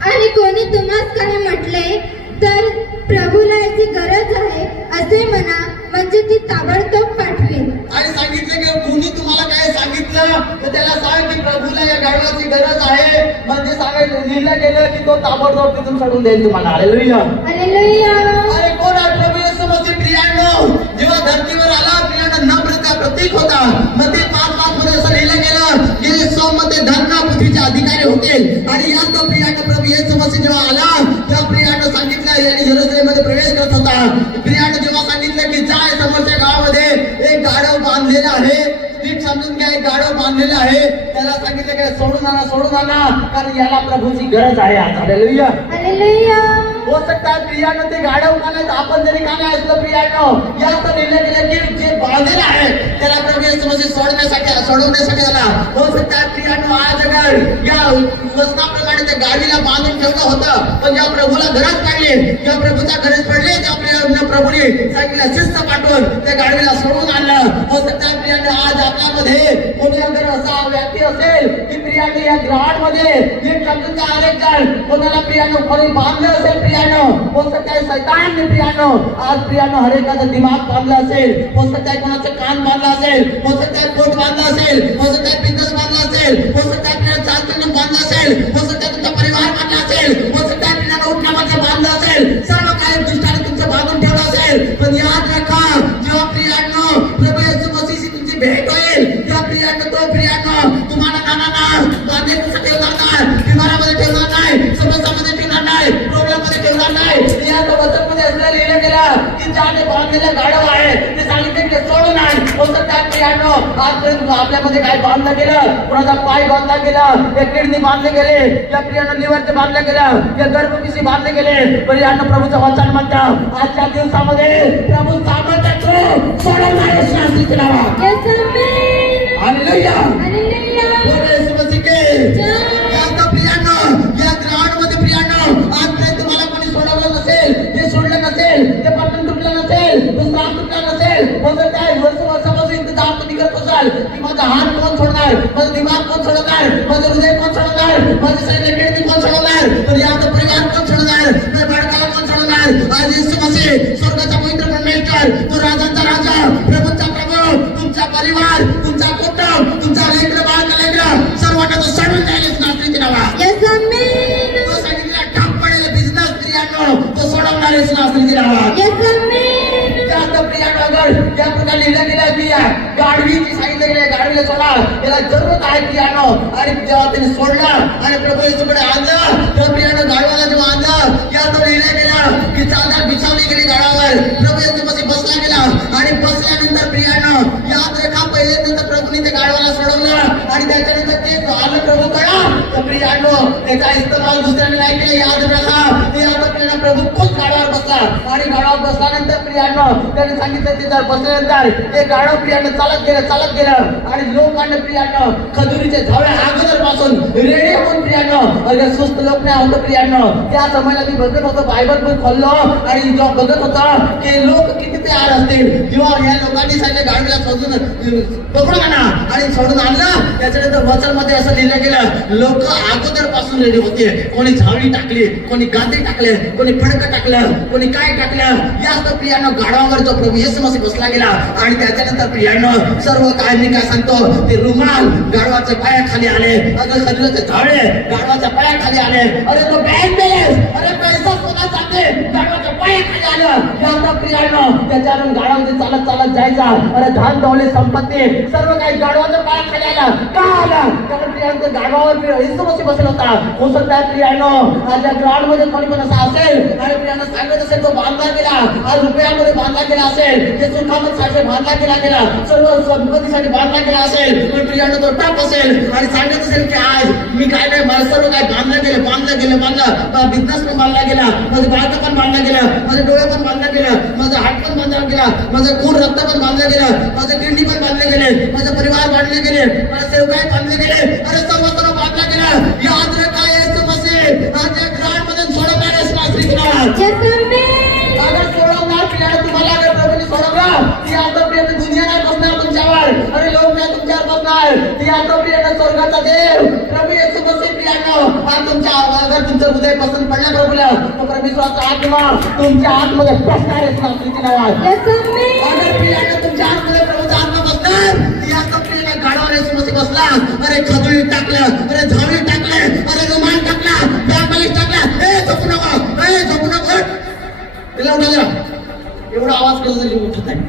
आणि कोणी तुम्हास काही म्हटले तर प्रभूला याची गरज आहे असे म्हणा, म्हणजे ती ताबडतोब पाठवेल. आणि सांगितलं की कोणी तुम्हाला काय सांगितलं तर त्याला सांग की प्रभूला या गाढवाची गरज आहे, म्हणजे सांगायचं लिहिलं गेलं की तो ताबडतोब तिथून सोडून देईल तुम्हाला. हालेलुया. हालेलुया. अरे कोण आहे प्रभू येशू मसीह. प्रियानो जेव्हा धरतीवर आला, प्रियानो नम्रता प्रतीक होता. मध्ये 5:5 मध्ये असं लिहिलं गेलं की सोमते धर्म पृथ्वीचे अधिकारी होते. आणि या तो प्रियानो प्रभू येशू मसीह जेव्हा आला, त्या प्रियानो सांगितलं यांनी जेरुसलेममध्ये प्रवेश करत होता. प्रियानो जेव्हा सांगितलं की जाय समोरच्या गावामध्ये एक गाढव बांधलेला आहे, नीट समजून घ्या, एक गाढव बांधलेला आहे, त्याला सांगितलं की सोडून आणा, कारण याला प्रभूची गरज आहे. हालेलुया. हालेलुया. हो सकता है प्रियानो ते गाढव का नाही, आपण जरी का नाही असलं प्रियानो, या तर लिहिलं गेलं की जे बांधलेलं आहे त्याला प्रभू येशू मसीह सोडवण्यासाठी आला. हो सकता है प्रियानो आज अगर या वचनाप्रमाणे त्या गाडीला बांधून ठेवलं होतं, पण ज्या प्रभूला गरज पडली, त्या प्रभूचा गरज पडली, त्या प्रभूने सांगितलं शिस्त पाठवून त्या गाडीला सोडून आणलं. हो सकता है प्रियानो आज आपल्यामध्ये कोणी अगर असा व्यक्ती असेल की प्रियानो या ग्रहांमध्ये एक समजून अनेक जण कोणाला प्रियानो कोणी बांधलं असेल. प्रियानो हो सकता है शैतान ने प्रियानो आज प्रियानो हर एकाचा दिमाग बांधला असेल, हो सकता है कोणाचं कान बांधला असेल, हो सकता है पोट बांधला असेल, हो सकता है पिंडस बांधला असेल, हो सकता है प्रियानो चालताना बांधला असेल, हो सकता है तुमचा परिवार बांधला असेल, हो सकता है प्रियानो उठण्यामध्ये बांधला असेल, सर्व काही दुष्टाने तुमचं बांधून ठेवलं असेल. पण याद रखा, जेव्हा प्रियानो प्रभू येशू मसीहशी तुमची भेट होईल, त्या प्रियानो तो प्रियानो तुम्हाला बांधण्याचं ठेवणार नाही, बिमारामध्ये ठेवणार नाही, समस्यामध्ये ठेवणार नाही, प्रॉब्लेममध्ये ठेवणार नाही. या वचनमध्ये असं लिहिलं गेलं की ज्याने बांधलेलं गाढव आहे ते सांगितले की सोडून आण. हो सकता है प्रियानो आजपर्यंत आपल्यामध्ये काय बांधलं गेलं, कोणाचा पाय बांधला गेला, या किडनी बांधले गेले, या प्रियानो लिव्हरचे बांधले गेलं, या गर्भपिशी बांधले गेले. प्रियानो प्रभूचं वचन म्हणतं आजच्या दिवसामध्ये प्रभू सामर्थ्य सोडवणार आहे शास्त्रीची नावा. Yes, amen. हालेलुया. हालेलुया. बोले येशू मसीह की या तो प्रियानो या ग्राउंडमध्ये प्रियानो आजपर्यंत तुम्हाला कोणी सोडवलं नसेल, ते सोडलं नसेल, ते पटकन तुटलं नसेल, तो श्राप तुटला नसेल, म्हणजे काय वर्षापासून इंतजार तुम्ही करत असाल की माझा हात कोण सोडणार, माझा दिमाग कोण सोडवणार, माझं हृदय कोण सोडवणार, माझे सैन्य किडनी कोण सोडवणार, तर याचा परिवार कोण सोडवणार, माझ्या बाळकाला कोण सोडवणार. आज येशू मसीह स्वर्गाचा पवित्र परमेश्वर, तो राजांचा राजा, प्रभूचा प्रभू, तुमचा परिवार, तुमचा कुटुंब, तुमचा लेकरं बाळका लेकरं सर्वांना तो सोडून जाईल नात्रीची नावा. Yes, amen. तो सांगितलं ठाप पडेल बिझनेस प्रियानो तो सोडवणार आहे नात्रीची नावा. Yes, amen. त्यात प्रियानो अगर या प्रकारे लिहिलं गेलं की या गाढवीची सांगितलं गेलं गाढवीला सोडा, त्याला जरूरत आहे प्रियानो. आणि जेव्हा त्याने सोडलं आणि प्रभू येशूकडे आणलं, तर प्रियानो गाढवाला जेव्हा आणलं, या तो लिहिलं गेलं की चादर बिछावली गेली गाढवावर, प्रभू येशू मसीह बसला गेला आणि बसल्यानंतर प्रियानो याद रेखा पहिले तर प्रभूने ते गाढवाला सोडवलं आणि त्याच्यानंतर ते आलं प्रभू कळा तर प्रियानो त्याचा इस्तेमाल दुसऱ्याने नाही केला. याद रेखा ते आता प्रियानो प्रभू खूप गाढवावर बसला आणि गाढवावर बसल्यानंतर प्रियानो त्याने सांगितलं ते जर बसल्यानंतर ते गाढव प्रियानो चालत गेलं आणि लोकांना प्रियानो खजुरीचे झाडे अगोदर पासून रेडी होऊन प्रियानो अगदी सुस्त लोक नाही होतं प्रियानो. त्या समयाला मी बघत होतो बायबल पण खोललो आणि जेव्हा बघत होता की लोक किती तयार असतील जेव्हा या लोकांनी सांगितलं गाडीला सोडून पकडून आणा आणि सोडून आणलं. त्याच्यानंतर वचन मध्ये असं लिहिलं गेलं लोक अगोदर पासून रेडी होते. कोणी झावळी टाकली, कोणी गादी टाकले, कोणी फडकं टाकलं, कोणी काय टाकलं. याच प्रियानो गाढवावर जो प्रभू येशू मसीह बसला गेला आणि त्याच्यानंतर प्रियानो सर्व काय मी काय सांगतो ते रुमाल गाढवाच्या पायाखाली आले, अगं खजुराचे झाडे गाढवाच्या पायाखाली आले. अरे तो बँक बॅलन्स, अरे पैसा सोना चालते गाढवाच्या पायाखाली आलं. याचा प्रियानो त्याच्यावरून गाढवामध्ये चालत जायचा. अरे धान दौलत संपत्ती सर्व काही गाढवाच्या पायाखाली आलं. का आलं? कारण प्रियानो गाढवावर येशू मसीह बसला होता. हो सकता प्रियानो आज या ग्राउंड मध्ये कोणी पण असा असेल आणि प्रियानो सांगत असेल तो बांधला गेला, आज रुपयामध्ये बांधला गेला असेल, ते सुखामध्ये बांधला गेला सर्व संपत्तीसाठी बांधला गेला असेल. पण प्रियानो तो टप असेल आणि सांगत असेल की आज मी काय नाही मला सर्व काय बांधलं गेलं माझा बिझनेस पण बांधला गेला, माझं बाळक पण बांधला गेला, माझे डोळे पण बांधला गेला, माझा हात पण बांधला गेला, माझं खून रक्त पण बांधलं गेलं, माझे किडनी पण बांधले गेले, माझे परिवार बांधले गेले, माझे सेवकाय बांधले गेले. अरे सर्व बांधला गेला. याद रखा येशू मसीह आज या ग्राउंड मध्ये सोडवणार असणार श्रीकृष्ण अगर सोडवणार प्रियानो तुम्हाला अगर प्रभूने सोडवलं ती आता प्रिय दुनिया नाही बसणार तुमच्यावर. अरे लोक नाही तुमच्यावर बसणार. ती आता प्रिय स्वर्गाचा देव प्रभू येशू मसीह प्रियानो आज तुमच्या अगर तुमचं हृदय पसंत पडलं प्रभूला तर परमेश्वराचा आत्मा तुमच्या आतमध्ये बसणार आहे श्रीकृष्ण नावात. अगर प्रियानो तुमच्या आतमध्ये प्रभूचा आत्मा बसणार ती आता प्रिय गाढवावर येशू मसीह बसला. अरे खजुरी टाकलं, अरे झावळी टाकलं, अरे रुमाल टाकला, बॅग टाकला. झोपू नको तिला उठा जरा. एवढा आवाज करत उठत नाही.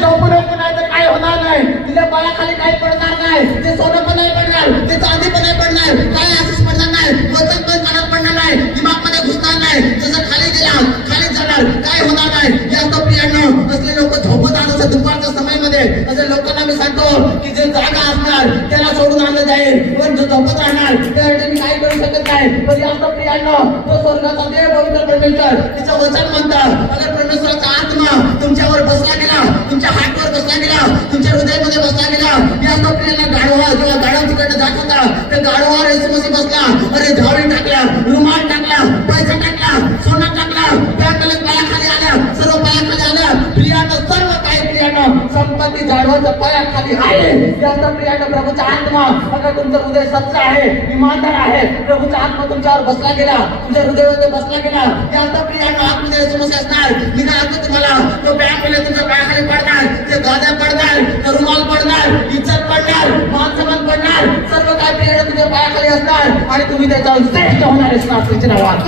झोपू नको नाही तर काय होणार नाही. तिला पायाखाली काही पडणार नाही. ते सोनं पण नाही पडणार, ते चांदी पण नाही पडणार, काय आशीष पडणार नाही, वचन पण कानात पडणार नाही, दिमाग मध्ये घुसणार नाही. जसं खाली गेला खाली जाणार, काय होणार नाही. जास्त प्रियानो असले लोक झोपत आणत दुपारच्या समयामध्ये असे लोकांना मी सांगतो की जे जागा असणार त्याला सोडून आणलं जाईल. पण जो झोपत राहणार त्यासाठी मी काही करू शकत नाही. पण जास्त प्रियानो तो स्वर्गाचा देव पवित्र परमेश्वर तिचं वचन म्हणतात अगर परमेश्वराचा आत्मा तुमच्यावर बसला गेला, तुमच्या हातवर बसला गेला, तुमच्या हृदयामध्ये बसला गेला. याच प्रियाला गाढवा जेव्हा गाढव तिकडे जात होता त्या गाढवावर येशू मसीह बसला. अरे झावळी टाकला, रुमाल टाकला, पैसा टाकला, सोनं टाकला, त्याकडे पायाखाली आल्या, सर्व पायाखाली आल्या. प्रियानं सर्व काही प्रियानं संपत्ती गाढवाच्या पायाखाली आहे. याच प्रियानं प्रभूचा आत्मा अगर तुमचं हृदय सच्च आहे, इमानदार आहे, प्रभूचा आत्मा तुमच्यावर बसला गेला, तुमच्या हृदयामध्ये बसला गेला. याच प्रियानं आतमध्ये येशू मसीह असणार. मी काय आता तुम्हाला तो बॅग मध्ये तुमच्या पायाखाली पडणार, ते गाद्या पडणार, ते रुमाल पडणार, इज्जत पडणार, मान सन्मान पडणार, सर्व काय प्रिय तुमच्या पायाखाली असणार आणि तुम्ही त्याच्यावर श्रेष्ठ होणार असणार तुमच्या नावात.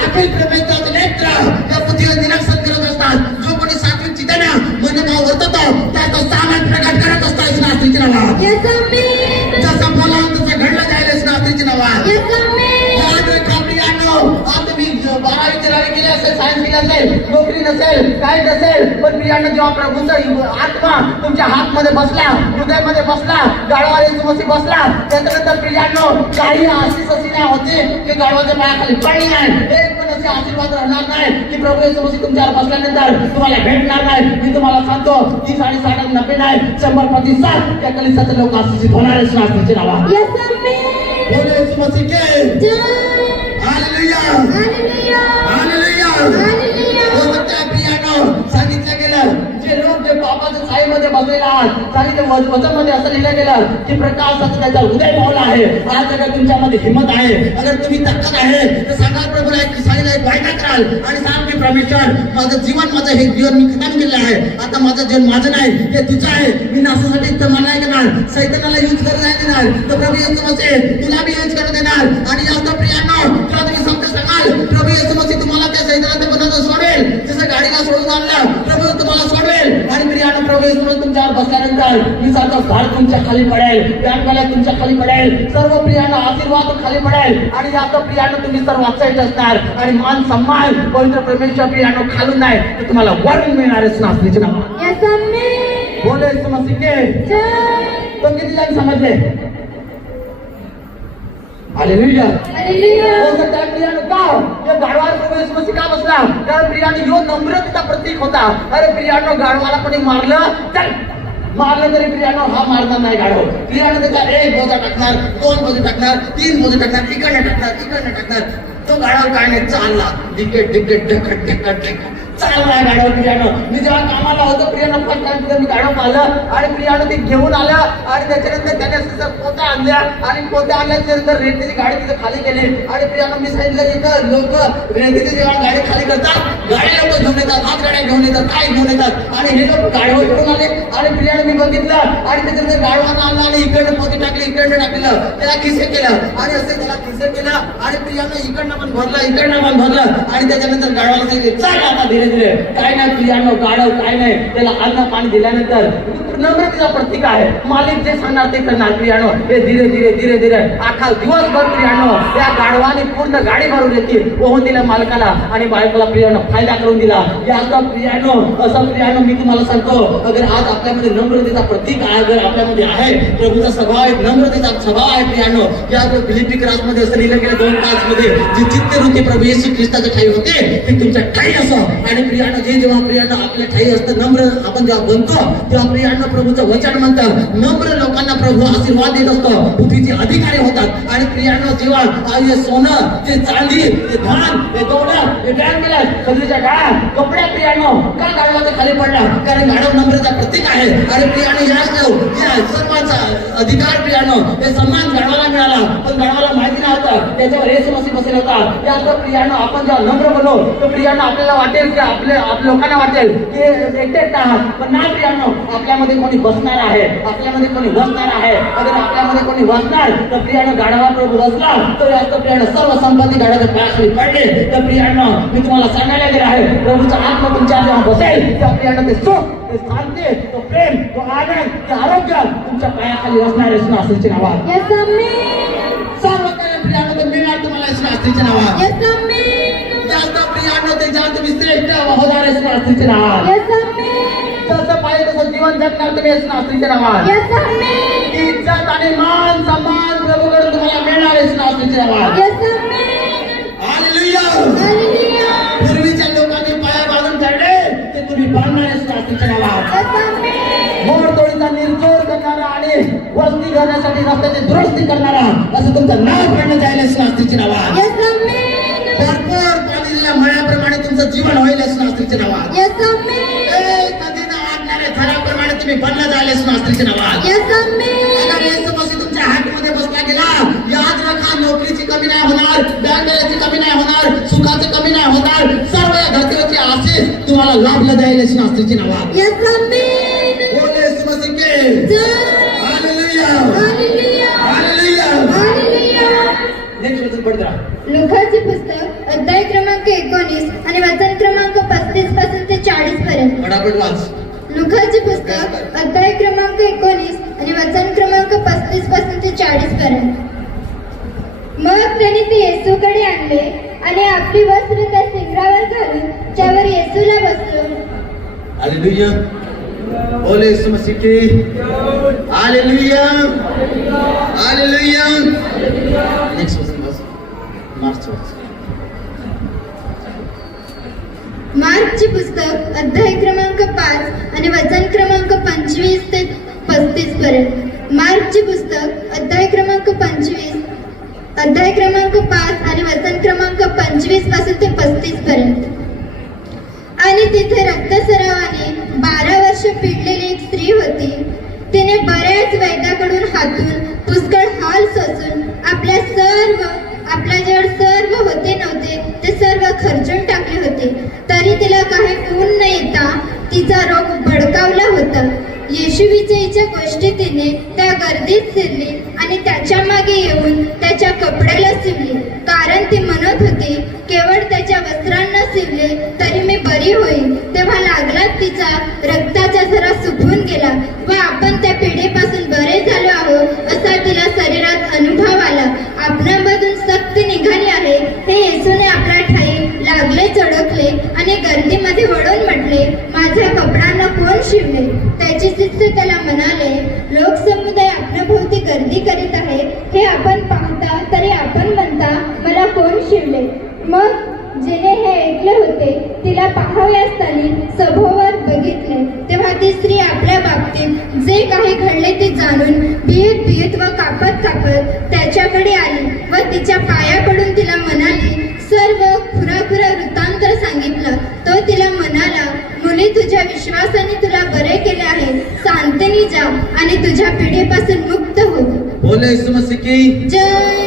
अखिल प्रपंचाचे नेत्र या पृथ्वीवर निरीक्षण करत असतात. जो कोणी सात्विक चित्ताने मनोभाव वर्ततो त्याचा सामान प्रकट करत असतात स्त्रीच्या नावात. जसं मला तसं घडलं जाईल स्त्रीच्या नावात. याद रखा प्रियानो आज तुम्ही 12वी 13वी केली असेल, सायन्स केली असेल, नोकरी नसेल, काय नसेल, पण प्रियानो जेव्हा प्रभूचा आत्मा तुमच्या हातमध्ये बसला, हृदयामध्ये बसला, गाढवावर येशू मसीह बसला, त्याच्यानंतर प्रियानो काही आशीष अशी नाही होते की गाढवाच्या पायाखाली पडली नाही. एक पण असे आशीर्वाद राहणार नाही की प्रभू येशू मसीह तुमच्यावर बसल्यानंतर तुम्हाला भेटणार नाही. मी तुम्हाला सांगतो 30 आणि 60 90 नाही 100% त्या कलिसाचे लोक आशीषित होणार आहे श्रीकृष्णाच्या नावात. बोलो येशू मसीह के हालेलुया हालेलुया. हो सकता है प्रियानो सांगितलं गेलं जे लोक जे पापाच्या छायेमध्ये बसलेले आहात सांगितलं वचनमध्ये असं लिहिलं गेलं की प्रकाशाचा त्याचा हृदय पावला आहे. आज अगर तुमच्यामध्ये हिंमत आहे, अगर तुम्ही ताकद आहे तर सांगा प्रभूला एक साईला एक बायका कराल आणि सांग की परमेश्वर माझं जीवन माझं हे जीवन मी खतम केलं आहे. आता माझं जीवन माझं नाही हे तुझं आहे. मी नासासाठी इस्तेमाल नाही करणार, सैतानाला यूज करू नाही देणार. तर प्रभू येशू मसीह तुला बी यूज करू देणार. आणि जास्त प्रियानो तुला तुम्ही समजा सांगाल प्रभू येशू मसीह तुम्हाला त्या सैतानाच्या बनाचं सोडेल. जसं गाडीला सोडून आणलं प्रभू तुम्हाला सोडवेल आणि प्रियानं प्रभू येशू तुमच्यावर बसल्यानंतर मी सारखं झाड तुमच्या खाली पडेल, बॅटवाला तुमच्या खाली पडेल, सर्व प्रियानं आशीर्वाद खाली पडेल आणि याचं प्रियानं तुम्ही सर्व वाचायच असणार आणि मान सन्मान पवित्र परमेश्वर प्रियानं खालून नाही तर तुम्हाला वरून मिळणारच ना असल्याचे नाव Yes, Amen. बोले येशू मसीह के जय. तो किती जण समजले? हालेलुया. Hallelujah. हो तर त्या प्रियानं का या गाढवाला प्रभू येशू मसीह का बसला? कारण प्रियाने ह्यो नम्रतेचा प्रतीक होता. अरे प्रियानं गाढवाला कोणी मारलं चल मारलं तरी प्रियानं हा मारणार नाही गाढव. प्रियानं त्याचा एक बोजा टाकणार, दोन बोजे टाकणार, तीन बोजे टाकणार, इकडनं टाकणार. तो गाढव काय नाही चालला ढिकेट ढकट चालला गाढव प्रियानं. मी जेव्हा कामाला होतो प्रियानं फर्स्ट टाइम तिथं मी गाढव पाहिलं आणि प्रियानं ते घेऊन आलं आणि त्याच्यानंतर त्याने पोत्या आणल्या आणि पोत्या आणल्यानंतर रेतीची गाडी तिथं खाली केली आणि प्रियानं मी सांगितलं इथं लोक रेतीची जेव्हा गाडी खाली करतात गाड्या लोक घेऊन येतात, हात गाड्या घेऊन येतात, काय घेऊन येतात आणि हे लोक गाढव घेऊन आले आणि प्रियानं मी बघितलं आणि त्याच्यानंतर गाढवानं आणलं आणि इकडनं पोती टाकली, इकडनं टाकलं, त्याला खिसे केलं आणि असं त्याला खिसे केलं आणि प्रियानं इकडनं पण भरलं आणि त्याच्यानंतर गाढवाला सांगितलं चल आता धीरे धीरे काय नाही प्रियानं गाढव काय नाही त्याला अन्न पाणी दिल्यानंतर नम्रतेचा प्रतीक आहे. मालिक जे सांगणार ते करणार. प्रियानं हे धीरे धीरे अख्खा दिवसभर प्रियानं त्या गाढवाने पूर्ण गाडी भरून येते वाहून दिल्या मालकाला आणि बायकोला प्रियानं फायदा करून दिला. याचा प्रियानं असं प्रियानं मी तुम्हाला सांगतो अगर आज आपल्यामध्ये नम्रतेचा प्रतीक आहे अगर आपल्यामध्ये आहे प्रभूचा स्वभाव आहे, नम्रतेचा स्वभाव आहे प्रियानं या फिलिप्पी क्रॉसमध्ये असं लिहिलं गेलं 2 तासमध्ये जी चित्तवृत्ती प्रभू येशू ख्रिस्ताच्या ठाई होते ती तुमच्या ठाई असो आणि प्रियानं जेव्हा प्रियानं आपल्या ठाई असतं नम्र आपण जेव्हा बनतो तेव्हा प्रियानं प्रभूचं वचन म्हणतात नम्र लोकांना प्रभू आशीर्वाद देत असतो, बुद्धीचे अधिकारी होतात आणि प्रियानं जेव्हा हे सोनं ते चांदी ते धन ते दौलत ते बँक बॅलन्स सगळीच्या काळात कपड्या प्रियानं का गाढवाच्या खाली पडला कारण गाढव नम्रतेचा प्रतीक आहे आणि प्रियानं या सर्वांचा अधिकार प्रियानं ते सन्मान गाढवाला मिळाला पण गाढवाला माहिती नव्हतं त्याच्यावर येशू मसीह बसले होता. याचं प्रियानं आपण जेव्हा नम्र बनलो तर प्रियानं आपल्याला वाटेल की आपल्या लोकांना वाटेल की एकटेच आहात पण नाही प्रियानं आपल्यामध्ये कोणी बसणार आहे, आपल्यामध्ये कोणी बसणार आहे. अगर आपल्यामध्ये कोणी बसणार तर प्रियानं गाढवा प्रभू बसला तर याचं प्रियानं सर्व संपत्ती गाढवाच्या पायाखाली पडले तर प्रियानं मी तुम्हाला सांगायला गेलं आहे प्रभूचा आत्मा तुमच्या जेव्हा बसेल तेव्हा प्रियानं ते सुख ते शांती तो प्रेम तो आनंद ते आरोग्य तुमच्या पायाखाली असणार असण्याचे नाव आहे. Yes, Amen. सर्व काही प्रियानं ते मिळणार तुम्हाला असण्याचे नाव आहे. Yes, Amen. जास्त प्रियानं ते ज्या तुम्ही श्रेष्ठ होणार असण्याचे नाव आहे. Yes, Amen. जसं पाहिजे तसं जीवन जगणार तुम्ही असण्याचे नाव आहे. Yes, Amen. इज्जत आणि मान सन्मान प्रभूकडून तुम्हाला मिळणार असण्याचे नाव आहे. Yes, Amen. हालेलुया. Hallelujah. पूर्वीच्या लोकांनी पाया बांधून चढले ते तुम्ही बांधणार असण्याचे नाव आहे. Yes, Amen. मोडतोडीचा निर्जोर करणारा आणि वस्ती करण्यासाठी रस्त्याची दुरुस्ती करणारा असं तुमचं नाव पडलं जाईल असण्याचे नाव आहे. Yes, Amen. भरपूर पाणी दिलेल्या मळ्याप्रमाणे तुमचं जीवन होईल असण्याचे नाव आहे. Yes, Amen. कधी न वाढणारे थराप्रमाणे तुम्ही बनला जाईल असण्याचे नाव आहे. Yes, Amen. अगर येशू मसीह तुमच्या हातमध्ये बसला गेला याद रखा नोकरीची कमी नाही होणार, बँक बॅलन्सची कमी नाही होणार, सुखाची कमी नाही होणार, सर्व या धर्तीवरची आशीष तुम्हाला लाभलं जाईल असण्याचे नाव आहे. Yes, Amen. बोले येशू मसीह के जय. Hallelujah. Hallelujah. Hallelujah. Hallelujah. Next वचन पढ जरा. लुकाचे पुस्तक अध्याय क्रमांक 19 आणि वचन क्रमांक 35 पासून ते 40 पर्यंत. फटाफट वाच. लुकाचे पुस्तक अध्याय क्रमांक 19 आणि वचन क्रमांक 35 पासून ते 40 पर्यंत. मग त्यांनी ते येशूकडे आणले आणि आपली वस्त्र त्या शिंगरावर घालून त्यावर येशूला बसवून. हालेलुया. बोले येशू मसीह के हालेलुया. हालेलुया. नेक्स्ट वचन वाच. मार्च वाच. मार्कचे पुस्तक अध्याय क्रमांक 5 आणि वचन क्रमांक 25 ते 35 पर्यंत. मार्कचे पुस्तक अध्याय क्रमांक 5 आणि वचन क्रमांक 25 पासून ते 35 पर्यंत. आणि तिथे रक्तस्रावाने 12 वर्ष पिडलेली एक स्त्री होती. तिने बऱ्याच वैद्याकडून हातून पुष्कळ हाल सोसून आपल्याजवळ सर्व होते नव्हते ते सर्व खर्चून टाकले होते, तरी तिला काही होऊन न येता तिचा रोग भडकावला होता. येशूविषयीच्या गोष्टी तिने त्या गर्दीत शिरली आणि त्याच्या मागे येऊन त्याच्या कपड्याला शिवली, कारण ती म्हणत होती केवळ त्याच्या वस्त्रांना शिवले तरी मी बरी बरी होईल तेव्हा लागलाच तिचा रक्ताचा झरा सुकून गेला व आपण त्या पिढीपासून बरे झालो आहोत असा तिला शरीरात अनुभव आला. आपणामधून सक्ती निघाली आहे हे येशूने आपल्या ठाई लागलेच ओळखले आणि गर्दीमध्ये वळून म्हटले, माझ्या कपड्यांना कोण शिवले? त्याचे शिष्य त्याला म्हणाले, लोकसमुदाय आपल्याभोवती गर्दी करीत आहे, हे आपण पाहता तरी आपण म्हणता मला कोण शिवले? मग जिने हे ऐकले होते तिला पाहावे असताना सभोवर बघितले तेव्हा ती स्त्री आपल्या बाबतीत जे काही घडले ते जाणून बियत व कापत त्याच्याकडे आली व तिच्या पाया पडून तिला म्हणाली, सर्व खुराखुरा वृत्तांतर सांगितलं. तो तिला म्हणाला, मुली तुझ्या विश्वासाने तुला बरे केले आहे, शांतनी जा आणि तुझ्या पिढीपासून मुक्त हो. बोले यीशु मसीह की जय.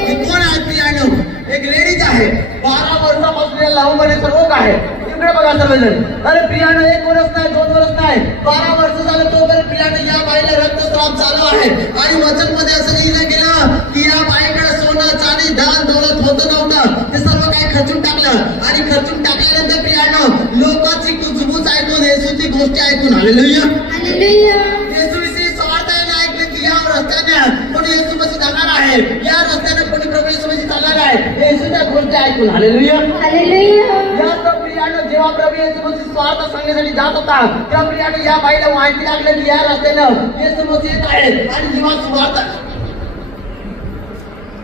ही कोण आहे प्रियानो? एक लेडीज आहे, 12 वर्षापासून या लहानपणाचा रोग आहे. इकडे बघा सर्वजण. अरे प्रियानो 1 वर्ष नाही, 2 वर्ष नाही, 12 वर्ष झालं तोपर्यंत प्रियानो या बाईला रक्तस्राव चालू आहे. आणि वचन मध्ये असं लिहिलं गेलं की या बाईकडे सोनं चांदी धन दौलत होत नव्हतं, ते सर्व काही खर्चून टाकलं. आणि खर्चून टाकल्यानंतर प्रियानो लोकांची कुजबूज ऐकून येशूची गोष्टी ऐकून हालेलुया हालेलुया. येशूविषयी स्वार्थाने ऐकले की या रस्त्याने कोणी येशू मसीह जाणार आहे, या रस्त्याने कोणी प्रभू येशू मसीह चालणार आहे, येशूच्या गोष्टी ऐकून हालेलुया. हालेलुया. या प्रियानो जेव्हा प्रभू येशू मसीह स्वार्थ सांगण्यासाठी जात होता त्या प्रियानो या बाईला माहिती लागलं की या रस्त्यानं येशू मसीह येत आहे. आणि जेव्हा स्वार्थ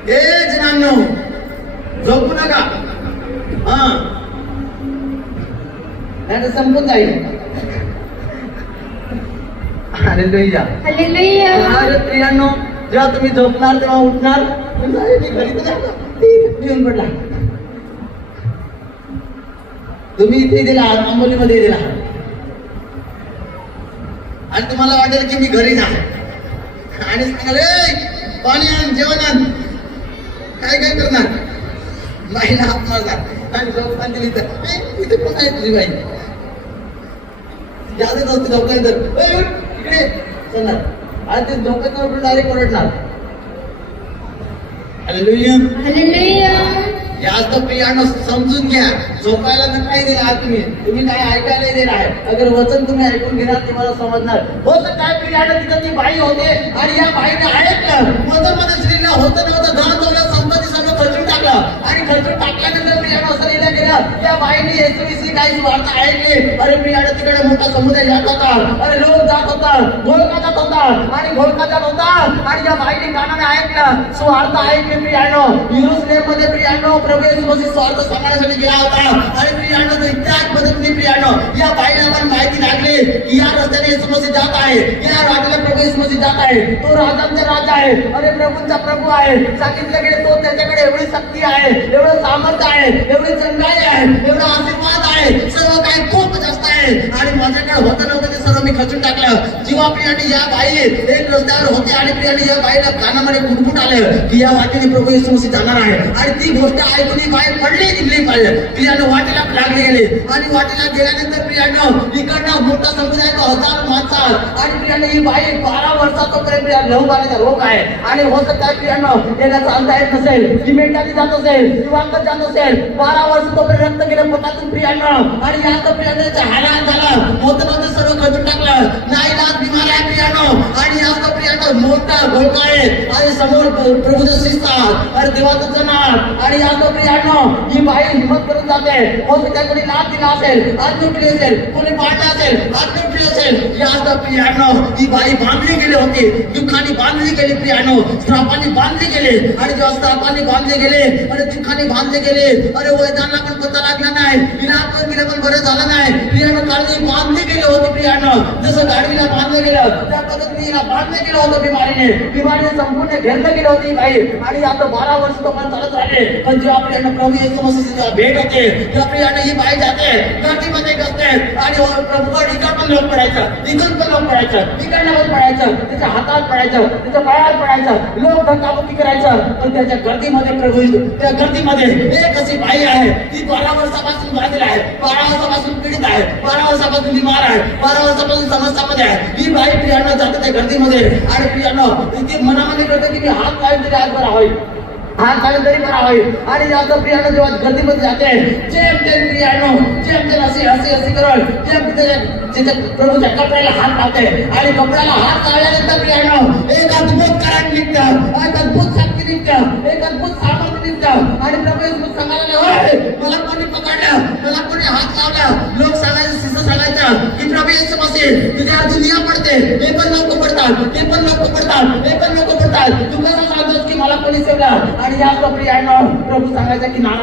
हे जनांनो झोपू नका, नाही संपून जाईल. हालेलुया. हालेलुया. अरे प्रियानो जेव्हा तुम्ही झोपणार तेव्हा उठणार येऊन पडला. तुम्ही इथे दिला आंबोलीमध्ये दिला आणि तुम्हाला वाटेल की मी घरी जा आणि सांगाल पाणी आण जेवण आण, काय काय करणार? बाईला हात मारणार आणि झोपणार दिली तर इथे कोण आहे तुझी बाई? जास्त नव्हती झोपणार तर इकडे चलणार आणि ते झोपेत उठून डायरेक्ट ओरडणार. हालेलुया. हालेलुया. जास्त प्रियानो समजून घ्या, झोपायला नाही दिला तुम्ही काय ऐकायला दिला आहे. अगर वचन तुम्ही ऐकून घेणार तुम्हाला समजणार. होत काय प्रियानो तिथं ती बाई होते आणि या बाईने ऐकलं, वचन मध्ये स्त्रीला होतं नव्हतं धन दौलत संपत्ती सगळं खर्चून टाकलं. आणि खर्चून टाकल्यानंतर प्रियानो असं लिहिलं गेलं या बाईने येशूविषयी काही वार्ता ऐकली. अरे प्रियानो तिकडे मोठा समुदाय जात होता, अरे लोक जात होता, घोळका जात होता आणि घोळका जात होता आणि या बाईने कानाने ऐकलं, सुवार्ता ऐकली. प्रियानो यरूशलेम मध्ये प्रियानो प्रभू येशू मसीह स्वार्थ सांगण्यासाठी गेला होता. आणि प्रियानो इतिहास बदलली. प्रियानो या बाईला पण माहिती लागली की या रस्त्याने येशू मसीह जात आहे, या वाटेला प्रभू येशू मसीह जात आहे, तो राजांचा राजा आहे, अरे प्रभूंचा प्रभू आहे. सांगितलं गेलं तो त्याच्याकडे एवढी शक्ती आहे, एवढं सामर्थ्य आहे, एवढी चंगाई आहे, एवढा आशीर्वाद आहे, सर्व काही खूप जास्त आहे. आणि माझ्याकडे होतं नव्हतं ते सर्व मी खर्चून टाकलं. जेव्हा प्रियाने या बाई एक रस्त्यावर होते आणि प्रियाने या बाईला कानामध्ये कुटकुट आलं की या वाटेने प्रभू येशू मसीह जाणार आहे. आणि ती गोष्ट ऐकून ही बाई पडली निघली पाहिजे. प्रियानो वाटेला लागले गेले आणि वाटेला गेल्यानंतर प्रियानो इकडनं मोठा समुदाय 1000 माणसं आणि प्रियानो ही बाई 12 वर्षापर्यंत लहू पाण्याचा रोग आहे. आणि होत काय प्रियानो याला चालता येत नसेल, ती मेंढ्याने जात असेल, दिवांगत जात असेल, 12 वर्ष तोपर्यंत रक्त गेलं पोटातून प्रियानो. आणि याचं प्रियानो हालात झालं, होतं नव्हतं सर्व खर्चून टाकलं, नाही लाज बिमार आहे प्रियानो. आणि याचं प्रियानो मोठा घोळका आहे आणि समोर प्रभूचं शिस्तात अरे देवाचं जनार. आणि याचं प्रियानो ही बाई हिंमत करून जाते. होत त्या कोणी लाभ दिला असेल, हात उठले असेल, कोणी पाडले असेल, हात उठले असेल, याचं प्रियानो ही बाई बांधली गेली होती, दुःखाने बांधली गेली प्रियानो, श्रापाने बांधले गेले. आणि जेव्हा श्रापाने बांधले गेले आणि दुःखाने बांधले गेले, अरे वैद्यांना पण पता लागला नाही, इलाज पण गेलं पण बरं झालं नाही. प्रियानो काळजी बांधली गेली होती प्रियानो, जसं गाडीला बांधलं गेलं त्या पद्धतीने बांधलं गेलं होतं बिमारीने संपूर्ण घेरलं गेलं होती बाई. आणि आता 12 वर्ष तो पण चालत राहिले. पण जेव्हा प्रियानो प्रभू येशू मसीह भेट होते तेव्हा प्रियानो ही बाई जाते गर्दीमध्ये बसते आणि प्रभूवर इकडं पण लोक पडायचं, इकडून पण लोक पडायचं, इकडनं पण पडायचं, त्याच्या हातात पडायचं, त्याच्या पायावर पडायचं, लोक धक्काबुक्की करायचं. पण त्याच्या गर्दीमध्ये प्रभू त्या गर्दीमध्ये एक अशी बाई आहे ती 12 वर्षापासून बाधित आहे, 12 वर्षापासून पीडित आहे, 12 वर्षापासून बिमार आहे, 12 वर्षापासून समस्यामध्ये आहे. ही बाई प्रियानो जाते त्या गर्दीमध्ये आणि प्रियानो ती मनामध्ये करते की मी हात लावून तरी आज बरा होईल, हात घालून तरी बरा होईल. आणि जास्त प्रियानो जेव्हा गर्दीमध्ये जाते जेम तेम प्रियानो जेम तेम असे अशी करून तिथे प्रभूच्या कपड्याला हात लावते आणि कपड्याला हात लावल्यानंतर प्रियानो एक अद्भुत कारण निघतं, एक अद्भुत शक्ती निघतं, एक अद्भुत सामर्थ्य निघतं आणि प्रभू येशू सांगायला मला कोणी पकडलं, मला कोणी हात लावला. लोक सांगायचं, शिष्य सांगायचं की प्रभू येशू मसीह तुझ्या दुनिया पडते, हे पण लोक पडतात, हे पण लोक पडतात, हे पण लोक पडतात, तू कसं सांगतोस की मला कोणी सेवलं. आणि या प्रियानो प्रभू सांगायचं की ना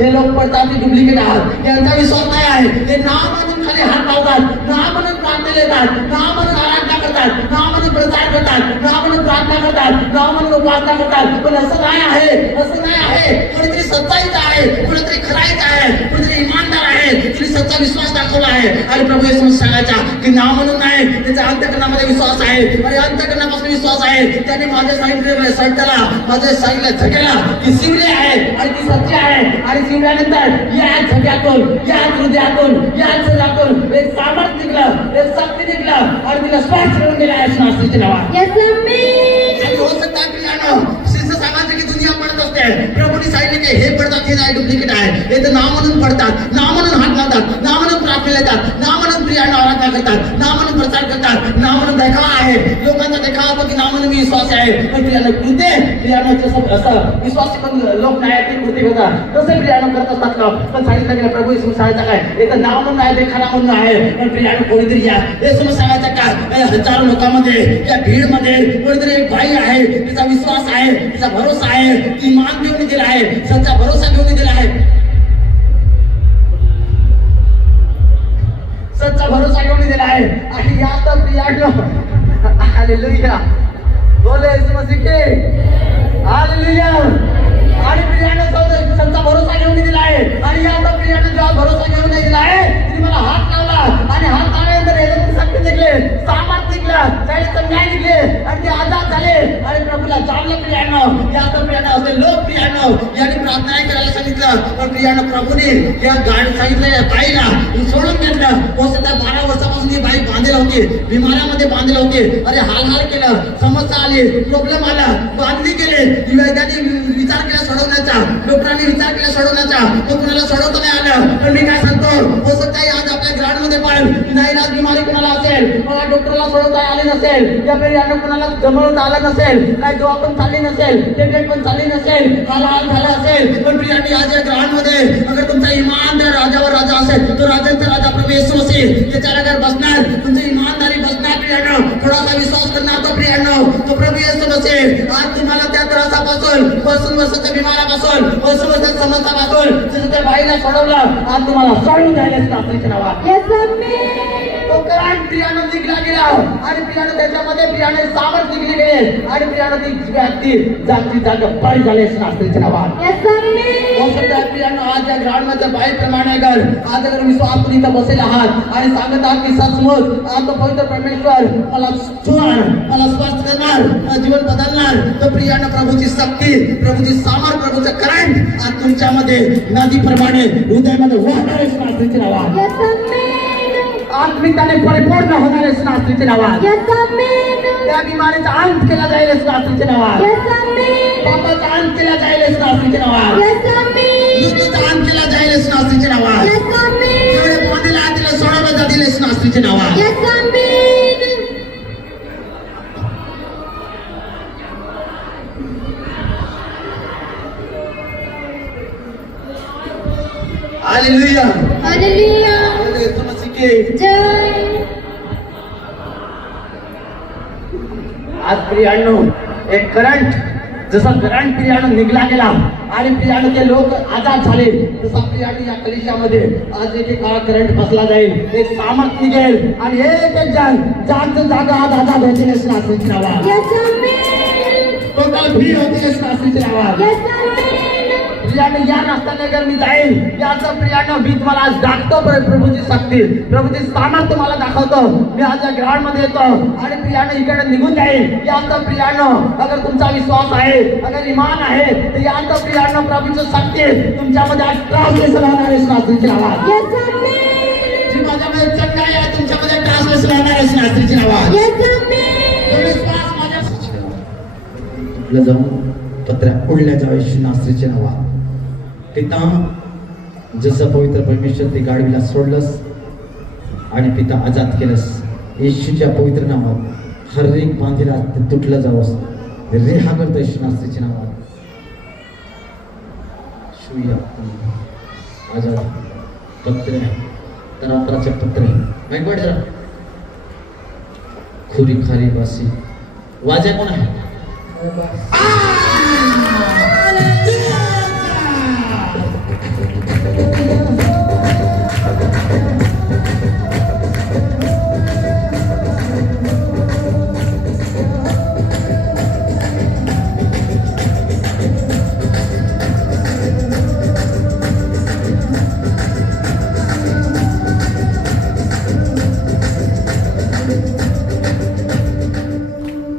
हे लोक पडतात, ते डुप्लिकेट आहात, यांचा विश्वास नाही आहे. हे नाव म्हणून खाली हात लावतात, नाव म्हणून प्रार्थना देतात, नाव म्हणून आराधना करतात, नाव म्हणून प्रचार करतात, नाव म्हणून प्रार्थना करतात, नाव म्हणून उपासना करतात. पण असं नाही आहे, असं नाही आहे. कोणीतरी सच्चाईचा आहे, कोणीतरी खराईचा आहे, कोणीतरी इमानदार आहे, कोणी सच्चा विश्वास दाखवला आहे. आणि प्रभू येशू सांगायचा की नाव म्हणून नाही, त्याच्या अंतःकरणामध्ये विश्वास आहे आणि अंतःकरणापासून विश्वास आहे. त्याने माझ्या सांगितलेलं सट्टाला, माझ्या सांगितलं झगेला की शिवले आहे आणि ती सच्ची आहे. आणि शिवल्यानंतर या झग्यातून, या हृदयातून, या शरीरातून एक सामर्थ्य निघलं, एक शक्ती निघलं आणि तिला स्पर्श करून गेला आहे नावाचे नावात. आणि हो सकता है प्रियानो, शिष्य सांगायचं की दुनिया पडत असते, प्रभूने सांगितले की हे पडतात, हे नाही डुप्लिकेट आहे, हे तर नाव म्हणून पडतात, नाव म्हणून हात लावतात, नाव म्हणून प्रार्थना देतात, नाव म्हणून प्रियानो आराधना करतात, नाव म्हणून प्रचार करतात, नाव म्हणून देखावा आहे, लोकांचा देखावा होतो की नाव म्हणून मी विश्वास आहे. पण प्रियानो कृत्य, प्रियानो असं विश्वास पण लोक नाही ते कृत्य करतात, तसे प्रियानो करत असतात लोक. पण सांगितलं की प्रभू येशू सांगायचं काय, हे तर नाव म्हणून आहे, देखावा म्हणून आहे. पण प्रियानो कोणीतरी या येशू सांगायचं काय, हजारो लोकांमध्ये या भीड मध्ये कोणीतरी एक बाई आहे, तिचा विश्वास आहे, तिचा भरोसा आहे, ती मान घेऊन दिला आहे, सच्चा भरोसा घेऊन दिला आहे, सच्चा भरोसा घेऊन दिला आहे. आणि या तर प्रियानो हालेलुया, बोले येशू मसीह की हालेलुया. आणि प्रियानो सच्चा भरोसा घेऊन दिला आहे. आणि या तर प्रियानो जेव्हा भरोसा घेऊन दिला आहे, तिने मला हात लावला आणि हात लावल्यानंतर याच्यातून शक्ती निघले, सामर्थ्य निघलं, शाळेचं न्याय निघले आणि ते आजाद झाले आणि प्रभूला जाणलं. प्रियानो या तर प्रियानो असे लोक प्रियानो यांनी प्रार्थना करायला सांगितलं. पण प्रियानो प्रभूने या गाडी सांगितलं बाईला सोडून घेतलं. हो सध्या 12 वर्षापासून ही बाई बांधलेली होती, विमानामध्ये बांधलेली होती. अरे हाल केलं, समस्या आली, प्रॉब्लेम आला, बांधली गेले. वैद्याने विचार केला सोडवण्याचा, डॉक्टरांनी विचार केला सोडवण्याचा, तो कुणाला सोडवता नाही आलं. पण मी काय सांगतो, हो सध्या आज आपल्या ग्राउंडमध्ये पण नाही ना बिमारी कुणाला असेल, मला डॉक्टरला सोडवता आले नसेल, या पेरियानं कुणाला जमवता आलं नसेल, काय दवा पण चालली नसेल, ट्रीटमेंट पण चालली नसेल, हाल झाला असेल. पण प्रियांनी आज या ग्राउंडमध्ये अगर तुमचा इमानदार राजावर राजा असेल, तो राजांचा राजा प्रभू येशू असेल, त्याच्या जागेवर बसणार, तुमची इमानदारी बसणार. प्रियानो थोडासा विश्वास करणार तो प्रियानो, तो प्रभू येशू असेल. आज तुम्हाला त्या त्रासापासून, बसून बसाच्या बिमारापासून, बसून बसाच्या समस्यापासून जसं त्या बाईला सोडवलं, आज तुम्हाला सोडून द्यायला नावाच्या नावात तो करान प्रियानो निघला गेला. आणि प्रियानो त्याच्यामध्ये प्रियानो सामर्थ्य निघले गेले आणि प्रियानो ती व्यक्ती जागची जागा बरी झाली नावाच्या नावात. हो सकता है प्रियानो आज या ग्राउंड मध्ये बाई प्रमाणे अगर आज अगर विश्वास तुम्ही इथं बसेल आहात आणि सांगत आहात की सचमुच आज तो पवित्र परमेश्वर मला छुणार, मला स्पर्श करणार, मला जीवन बदलणार, तो प्रियानो प्रभूची शक्ती, प्रभूची सामर्थ्य, प्रभूचं करंट आज तुमच्यामध्ये नदीप्रमाणे हृदयामध्ये वाहणार आहे नावाच्या नावात. आत्मिकताने परिपूर्ण होणार आहे नावाच्या नावात. त्या बिमारीचा अंत केला जाईल नावाच्या नावात. पापाचा अंत केला जाईल नावाच्या नावात. युद्धाचा अंत केला जाईल नावाच्या नावात. जेवढे पाणीला तिला सोडवलं जातील नावाच्या नावात. हालेलुया, हालेलुया, येशू मसीह की जय. आज प्रियानो एक करंट, जसा करंट प्रियानो निघला गेला आणि प्रियानो ते लोक आजाद झाले, तसा प्रियानो या कलिशामध्ये आज एक काळा करंट बसला जाईल, एक सामर्थ्य निघेल आणि एक एक जण जागचं जागा आज आजाद होतील नावाच्या नावात. टोटल फ्री होतील नावाच्या नावात. प्रियानो या रस्त्याने अगर मी जाईल, याचं प्रियानो मी तुम्हाला आज दाखवतो प्रभूची शक्ती, प्रभूची सामर्थ्य मला दाखवतो. मी आज या ग्राउंड मध्ये येतो आणि प्रियानो इकडे निघून जाईल. याचं प्रियानो अगर तुमचा विश्वास आहे, अगर इमान आहे, तर याचं प्रियानो प्रभूची शक्ती तुमच्यामध्ये आज ट्रान्सलेशन होणार आहे नावाची नावात. जी माझ्यामध्ये चंगाई आहे, तुमच्यामध्ये ट्रान्सलेशन होणार आहे नावाची नावात. विश्वास माझ्या जाऊन पत्र्या उडल्या जावे नावाच्या नावात. पिता जसं पवित्र परमेश्वर ते गाडीला सोडलंस, आणि पिता आजाद केलंस. येशूच्या पवित्र नावात हर एक बांधीला ते तुटलं जावंस. रिहा करतो येशू नासरीच्या नावात. शिवया आजाद पत्र तरातराचे पत्र माहिती वाट जरा खुरी खारी बासी वाजा कोण आहे?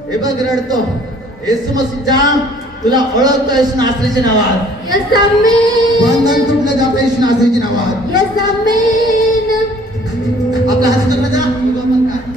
हे बघ रडतो येशू मसीह जाम तुला ओळखतो येशू नासरीच्या नावात. Yes amen. बंधन तुटलं जातं येशू नासरीच्या नावात. Yes amen. आपला हात तुटलं जा उभा पण काय.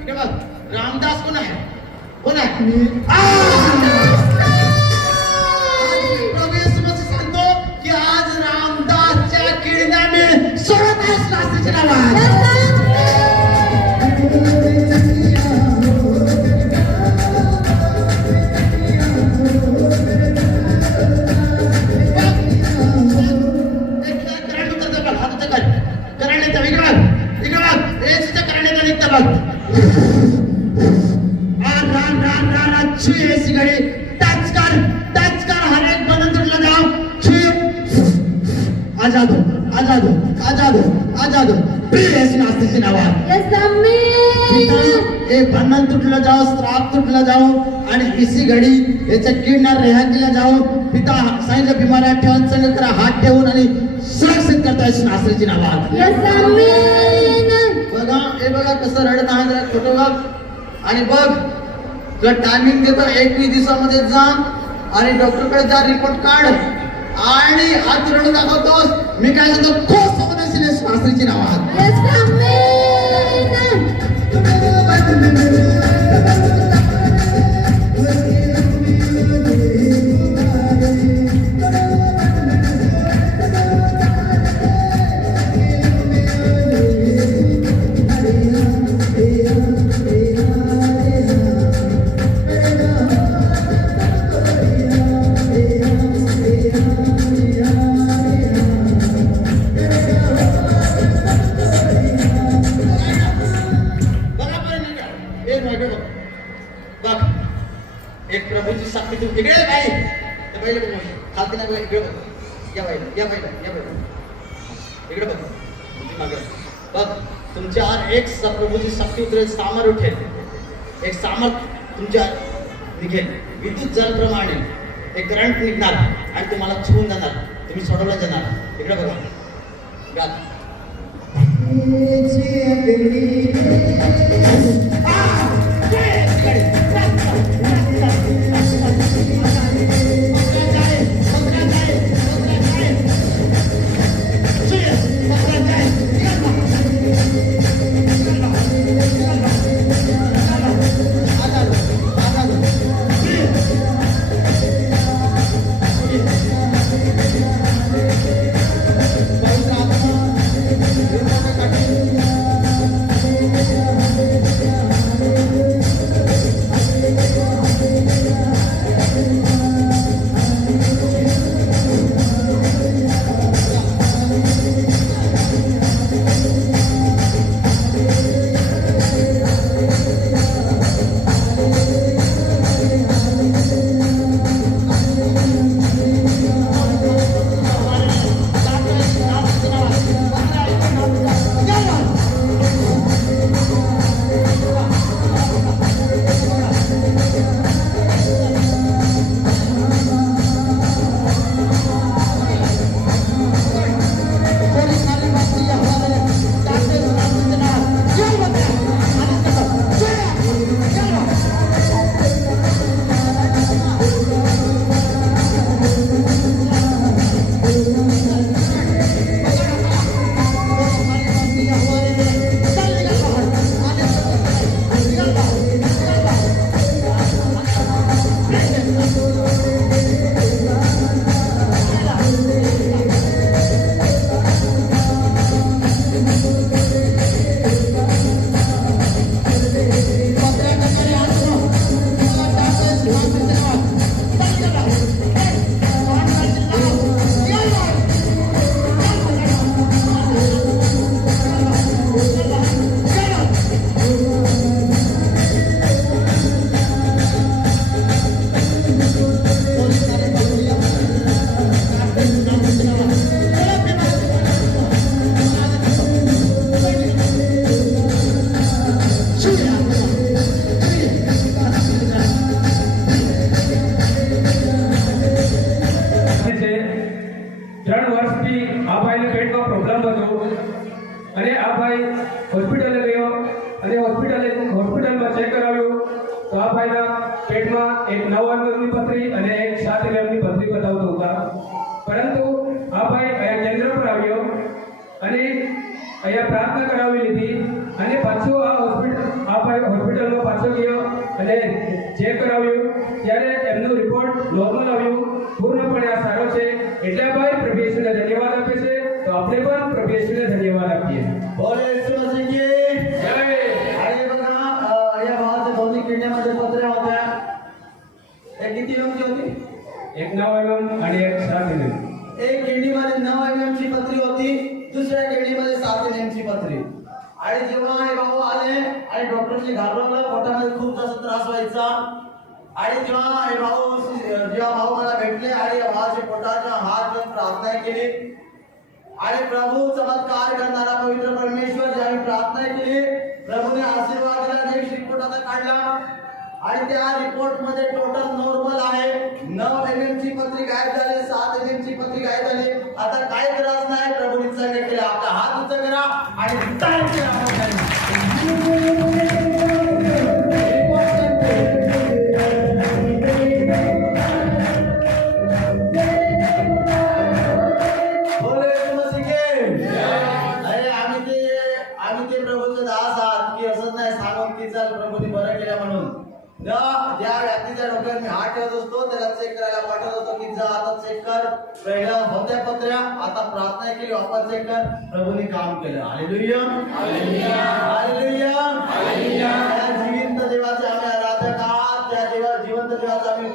इकडे बघ रामदास कोण आहे? कोण आहे? प्रभू येशू मसीह सांगतो की आज रामदासच्या किडण्या मी सोडत आहे नासरीच्या नावात. आजाद हो, आजाद हो, आजाद हो, आजाद हो. येशू नासरीच्या नावात. Yes amen. हे बंधन तुटलं जाओ, श्राप तुटला जाओ आणि इसी घडी याच्या किडना रेहा केला जाओ. पिता सांगितलं बिमाऱ्या ठेवून संग करा हात ठेवून आणि सुरक्षित करता येशू नासरीच्या नावात. Yes amen. बघा हे बघा कसं रडत आहे जरा खोटं बघ आणि बघ तुला टायमिंग देतो 21 दिवसामध्ये जा आणि डॉक्टरकडे जा रिपोर्ट काढ आणि हात रडून दाखवतोस. मी काय सांगतो खूप संवेदनशील आहे नासरीच्या नावात. Yes amen. बघा बरं नाही का? एक वाटो बघ. बघ एक प्रभूची शक्ती तू इकडे आहे बाई. त्या बाईला बघ म्हणजे. खालती नाही बघ इकडे बघ. या बाईला या बाईला या बाईला इकडे बघ. तुझी मागे बघ तुमच्यावर एक प्रभूची शक्ती उतरेल. सामर उठेल. एक सामर तुमच्या निघेल विद्युत जलप्रमाणे एक करंट निघणार आणि तुम्हाला छून जाणार. तुम्ही सोडवलं जाणार. इकडे बघा गा. भाई હોસ્પિટલે ગયો અને હોસ્પિટલમાં ચેક કરાવ્યું તો આ ભાઈના પેટમાં એક 9 mmની પથરી અને એક 7 mmની પથરી બતાવતો હતા. પરંતુ આ ભાઈ અહીંયા કેન્દ્ર પર આવ્યો અને અહીંયા પ્રાર્થના કરાવી લીધી અને પાછો આ ભાઈ હોસ્પિટલમાં પાછો ગયો અને ચેક કરાવ્યું ત્યારે એમનો રિપોર્ટ નોર્મલ આવ્યું. પૂર્ણપણે આ સારો છે. એટલે ભાઈ પ્રભુ યેશુને ધન્યવાદ આપે છે. તો આપણે પણ પ્રભુ યેશુને ધન્યવાદ આપીએ. बोले यीशु मसीह की जय. आणि बघा या भावाच्या दोन्ही किडनीमध्ये पत्र्या होत्या. एक किती एमची होती? एक 9 mm आणि एक 7 mm. एक किडनीमध्ये 9 mm ची पत्री होती, दुसऱ्या किडनीमध्ये 7 mm ची पत्री. आणि जेव्हा हे भाऊ आले आणि डॉक्टरने घाबरवलं, पोटामध्ये खूप जास्त त्रास व्हायचा. आणि जेव्हा भाऊ मला भेटले आणि या भावाच्या पोटाच्या हात घेऊन प्रार्थना केली आणि प्रभू चमत्कार करणारा पवित्र परमेश्वर ज्यावेळी प्रार्थना केली, प्रभूने आशीर्वाद दिला. नेक्स्ट रिपोर्ट आता काढला आणि त्या रिपोर्ट मध्ये टोटल नॉर्मल आहे. 9 mm ची पत्री गायब झाली, 7 mm ची पत्री गायब झाली. आता काय त्रास नाही. प्रभूने सगळे केले. आपला हात उंच करा आणि टाळ्या करा. बोले यीशु मसीह की अरे आम्ही ते प्रभूचे दास आहात की असंच नाही सांगून की चल प्रभूने बरं केलं म्हणून. ज्या व्यक्तीच्या डोक्यावर मी हात ठेवत असतो त्याला चेक करायला पाठवत होतो की जा आता चेक कर. पहिला होत्या पत्र्या, आता प्रार्थना केली, वापस चेक कर. प्रभूने काम केलं. Hallelujah hallelujah hallelujah hallelujah. त्या जिवंत देवाचे आम्ही आराधक आहात. त्या जिवंत देवाचे आम्ही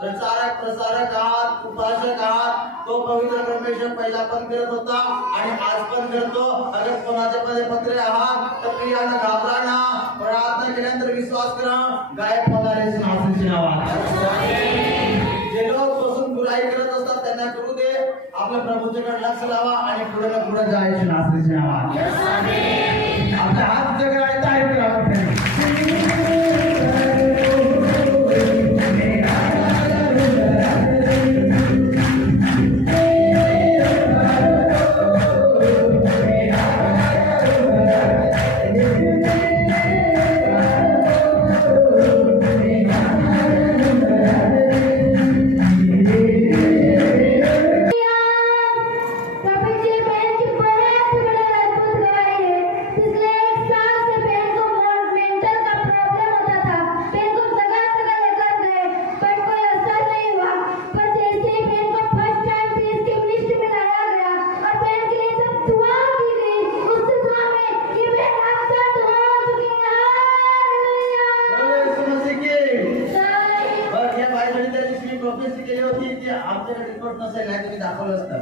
प्रसारक आहात, उपासक आहात. तो पवित्र परमेश्वर पहिला पण करत होता आणि आज पण करतो. अगर कोणाच्या मध्ये पत्रे आहात तर प्रियानं घाबरा ना. प्रार्थना केल्यानंतर विश्वास करा, गायब होणारे नावाचे नावात. जे लोक बसून बुराई करत असतात त्यांना करू दे. आपल्या प्रभूच्याकडे लक्ष लावा आणि पुढे ना पुढे जायचे नावाचे नावात. आपल्या हात जगरा आणि तारीफ करा. दाखवलं असतं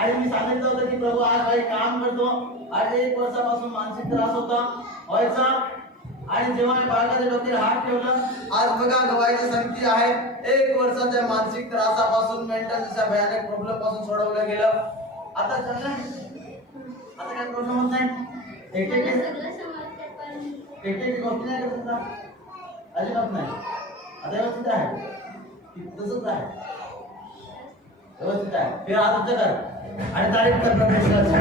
आणि मी सांगितलं होतं की प्रभू आज काही काम करतो. आज 1 वर्षापासून मानसिक त्रास व्हायचा आणि जेव्हा मी बाळकाच्या डोक्यावर हात ठेवलं, आज बघा गवाईची संगती आहे. 1 वर्षाच्या मानसिक त्रासापासून, मेंटल भयानक प्रॉब्लेम पासून सोडवलं गेलं. आता झालं, आता काय प्रॉब्लेम होत नाही. एक गोष्टी नाही करत ना, अजिबात नाही. आता व्यवस्थित आहे, तसंच आहे, व्यवस्थित आहे. फिर हात उंच कर आणि तारीफ कर परमेश्वराची.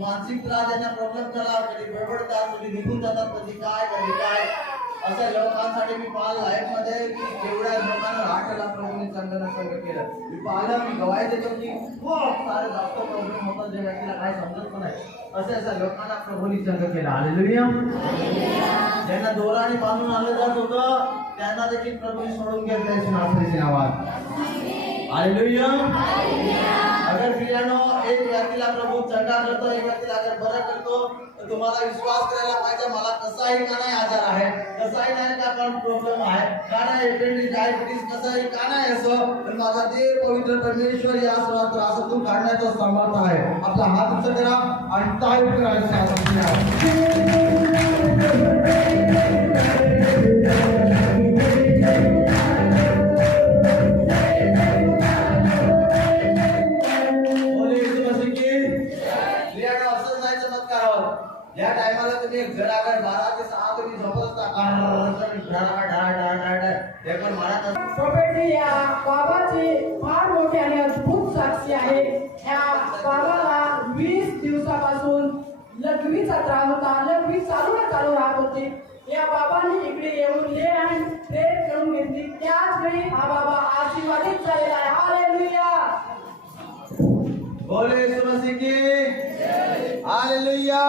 मानसिक त्रास यांना प्रॉब्लेम झाला, कधी बडबडतात, कधी निघून जातात, कधी काय अशा लोकांसाठी मी पाहिलं लाईफ मध्ये की जेवढ्या लोकांना राहण्याला प्रभूने चांगलं संग केलं. मी पाहिलं, मी गवाही देतो की खूप सारे जास्त प्रॉब्लेम होतात जे व्यक्तीला काही समजत पण नाही. अशा लोकांना प्रभूने संग केलं. हालेलुया. ज्यांना दोराने बांधून आणलं जात होतं त्यांना देखील प्रभूने सोडून घेतलं नावात. हालेलुया। अगर प्रियानो एक व्यक्तीला प्रभू चंगा करतो, एक व्यक्तीला अगर बरा करतो, तर तुम्हाला विश्वास करायला पाहिजे मला कसाही का नाही आजार आहे, कसाही नाही का पण प्रॉब्लेम आहे, का नाही एपेंडिक्स डायबिटीस कसाही का नाही असो, पण माझा देव पवित्र परमेश्वर या सर्व त्रासातून काढण्याचा समर्थ आहे। आपला हात उंच करा आणि तारीफ करायचा या टायमाला तुम्ही घराकडे 12 ते 6 तुम्ही झोपत असता ते पण मला प्रॉपर्टी या बाबाची फार मोठी आणि अद्भुत साक्षी आहे। या बाबाला 20 दिवसापासून लघवीचा त्रास होता, लघवी चालू राहत होती। या बाबांनी इकडे येऊन ले आणि प्रेर करून घेतली, त्याच वेळी हा बाबा आशीर्वादित झालेला आहे। हालेलुया। बोले येशू मसीह की हालेलुया।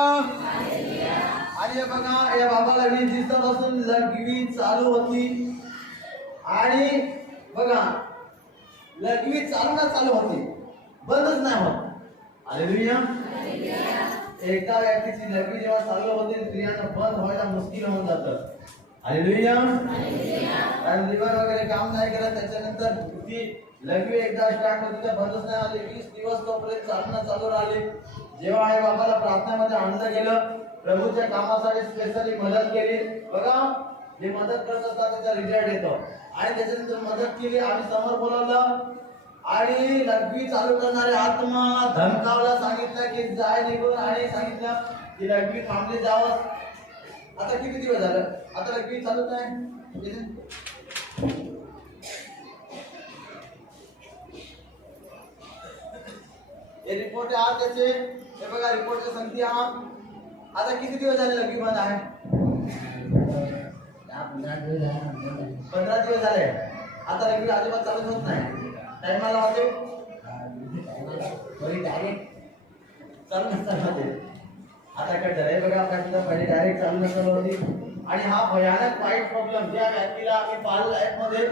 आणि बघा या बाबाला 20 दिवसापासून लघवी चालू होती आणि बघा लघवी चालू होती, बंदच नाही होत। हालेलुया। एकदा व्यक्तीची लघवी जेव्हा चालू होते स्त्रियांना बंद व्हायला मुश्किल होऊन जातं। हालेलुया। कारण लिव्हर वगैरे काम नाही करत, त्याच्यानंतर ती लघवी एकदा स्टार्ट होती तर बंदच नाही आली। 20 दिवस तोपर्यंत चालू राहिली। जेव्हा आई बाबाला प्रार्थनेमध्ये आणलं गेलं, प्रभूच्या कामासाठी स्पेशली मदत केली, बघा जे मदत करत असतात त्याचा रिझल्ट येतो। आणि त्याच्यानंतर मदत केली, आम्ही समोर बोलावलं आणि लघवी चालू करणारे आत्मा धमकावला, सांगितलं की जाय निघून, आणि सांगितलं की लघवी थांबली जावं। आता किती दिवस झालं, आता लघवी चालू नाही। हे रिपोर्ट आहे त्याचे, हे बघा रिपोर्टची संख्या आता किती दिवस झाले लघवी बंद आहे? 15 दिवस झाले। आता लघवी अजिबात चालू होत नाही, टायमाला होते चालू नसताना होते। आता काय झालंय बघा, आपल्याला पहिले डायरेक्ट चालू नसताना होती। आणि हा भयानक वाईट प्रॉब्लेम ज्या व्यक्तीला आम्ही पाहिलं लाईफ मध्ये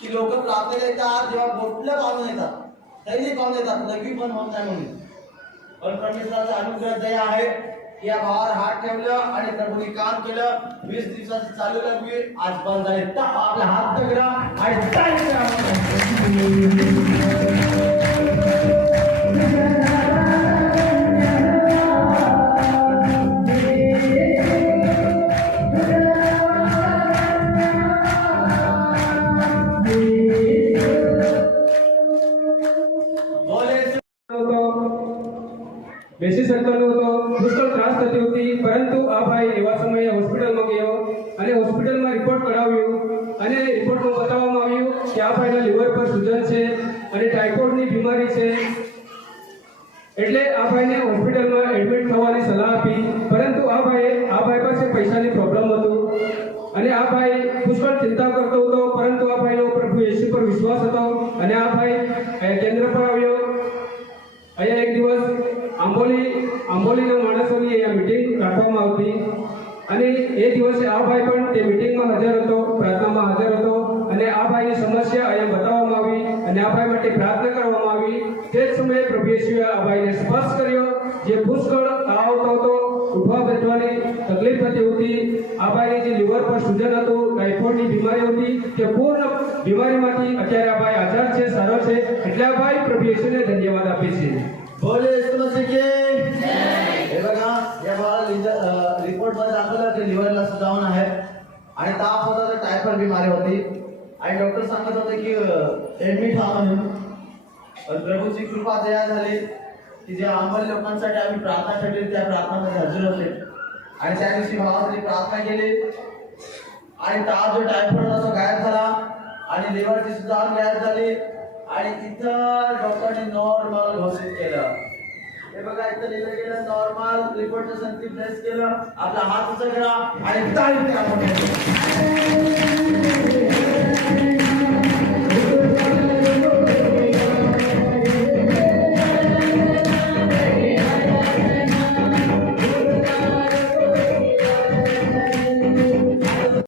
की लोक प्रार्थनेला येतात, जेव्हा गोठल्या पाहून येतात तरी पाहून येतात लघवी पण होत नाही म्हणून, पण परमेश्वराचा अनुग्रह दया आहे की या भावावर हात ठेवलं आणि प्रभूने काम केलं। 20 दिवसाची चालू लघवी आज बंद झाली। आपला हात पकडा आणि टाळी बेसी सरकारનો હતો પુષ્કળ ત્રાસ થતી હતી, પરંતુ આ ભાઈ એવા સમયે હોસ્પિટલમાં ગયો અને હોસ્પિટલમાં રિપોર્ટ કઢાવ્યો અને રિપોર્ટમાં બતાવવામાં આવ્યું કે આ ભાઈના લીવર પર સૂજન છે અને ટાઇફોઇડની બીમારી છે। એટલે આ ભાઈને હોસ્પિટલમાં એડમિટ થવાની સલાહ આપી, પરંતુ આ ભાઈ પાસે પૈસાની પ્રોબ્લેમ હતું અને આ ભાઈ પુષ્કળ ચિંતા કરતો હતો, પરંતુ આ ભાઈનો પ્રભુ યેશુ પર વિશ્વાસ હતો અને આ ભાઈ કેન્દ્ર પર આવ્યો। અહીંયા એક દિવસ આંબોલીના માણસોની અહીંયા મીટિંગ રાખવામાં આવતી અને એ દિવસે આ ભાઈ પણ તે મીટિંગમાં હાજર હતો, પ્રાર્થનામાં હાજર હતો અને આ ભાઈની સમસ્યા અહીંયા બતાવવામાં આવી અને આ ભાઈ માટે પ્રાર્થના કરવામાં આવી। તે જ સમયે પ્રભુ યેશુએ આ ભાઈને સ્પર્શ કર્યો, જે પુષ્કળ તાવ આવતો હતો, ઉઠવા બેસવાની તકલીફ થતી હતી। આ ભાઈને જે લીવર પર સૂજન હતું, ટાઇફોઇડની બીમારી હતી, તે પૂર્ણ બીમારીમાંથી અત્યારે આ ભાઈ આઝાદ છે, સારો છે। એટલે આ ભાઈ પ્રભુ યેશુને ધન્યવાદ આપે છે। बोले येशू मसीह की हे बघा या भावाला रिपोर्ट मध्ये दाखवलं की लिव्हरला सुजावण आहे आणि ताप होता, तर टायफॉइड बीमारी होती आणि डॉक्टर सांगत होते की एडमिट व्हा म्हणून। पण प्रभूची कृपा दया झाली की जे आंबोली लोकांसाठी आम्ही प्रार्थना केली त्या प्रार्थनेमध्ये हजर होते आणि त्या दिवशी भावासाठी प्रार्थना केली आणि ताप जो टायफॉइड होता तो गायब झाला आणि लिव्हरची सुजावण गायब झाली आणि इथं डॉक्टरने नॉर्मल घोषित केलं। हे बघा इथं लिहिलं गेलं नॉर्मल, रिपोर्टचं संख्या प्लेस केलं। आपला हात उचल करा आणि टाळी द्या।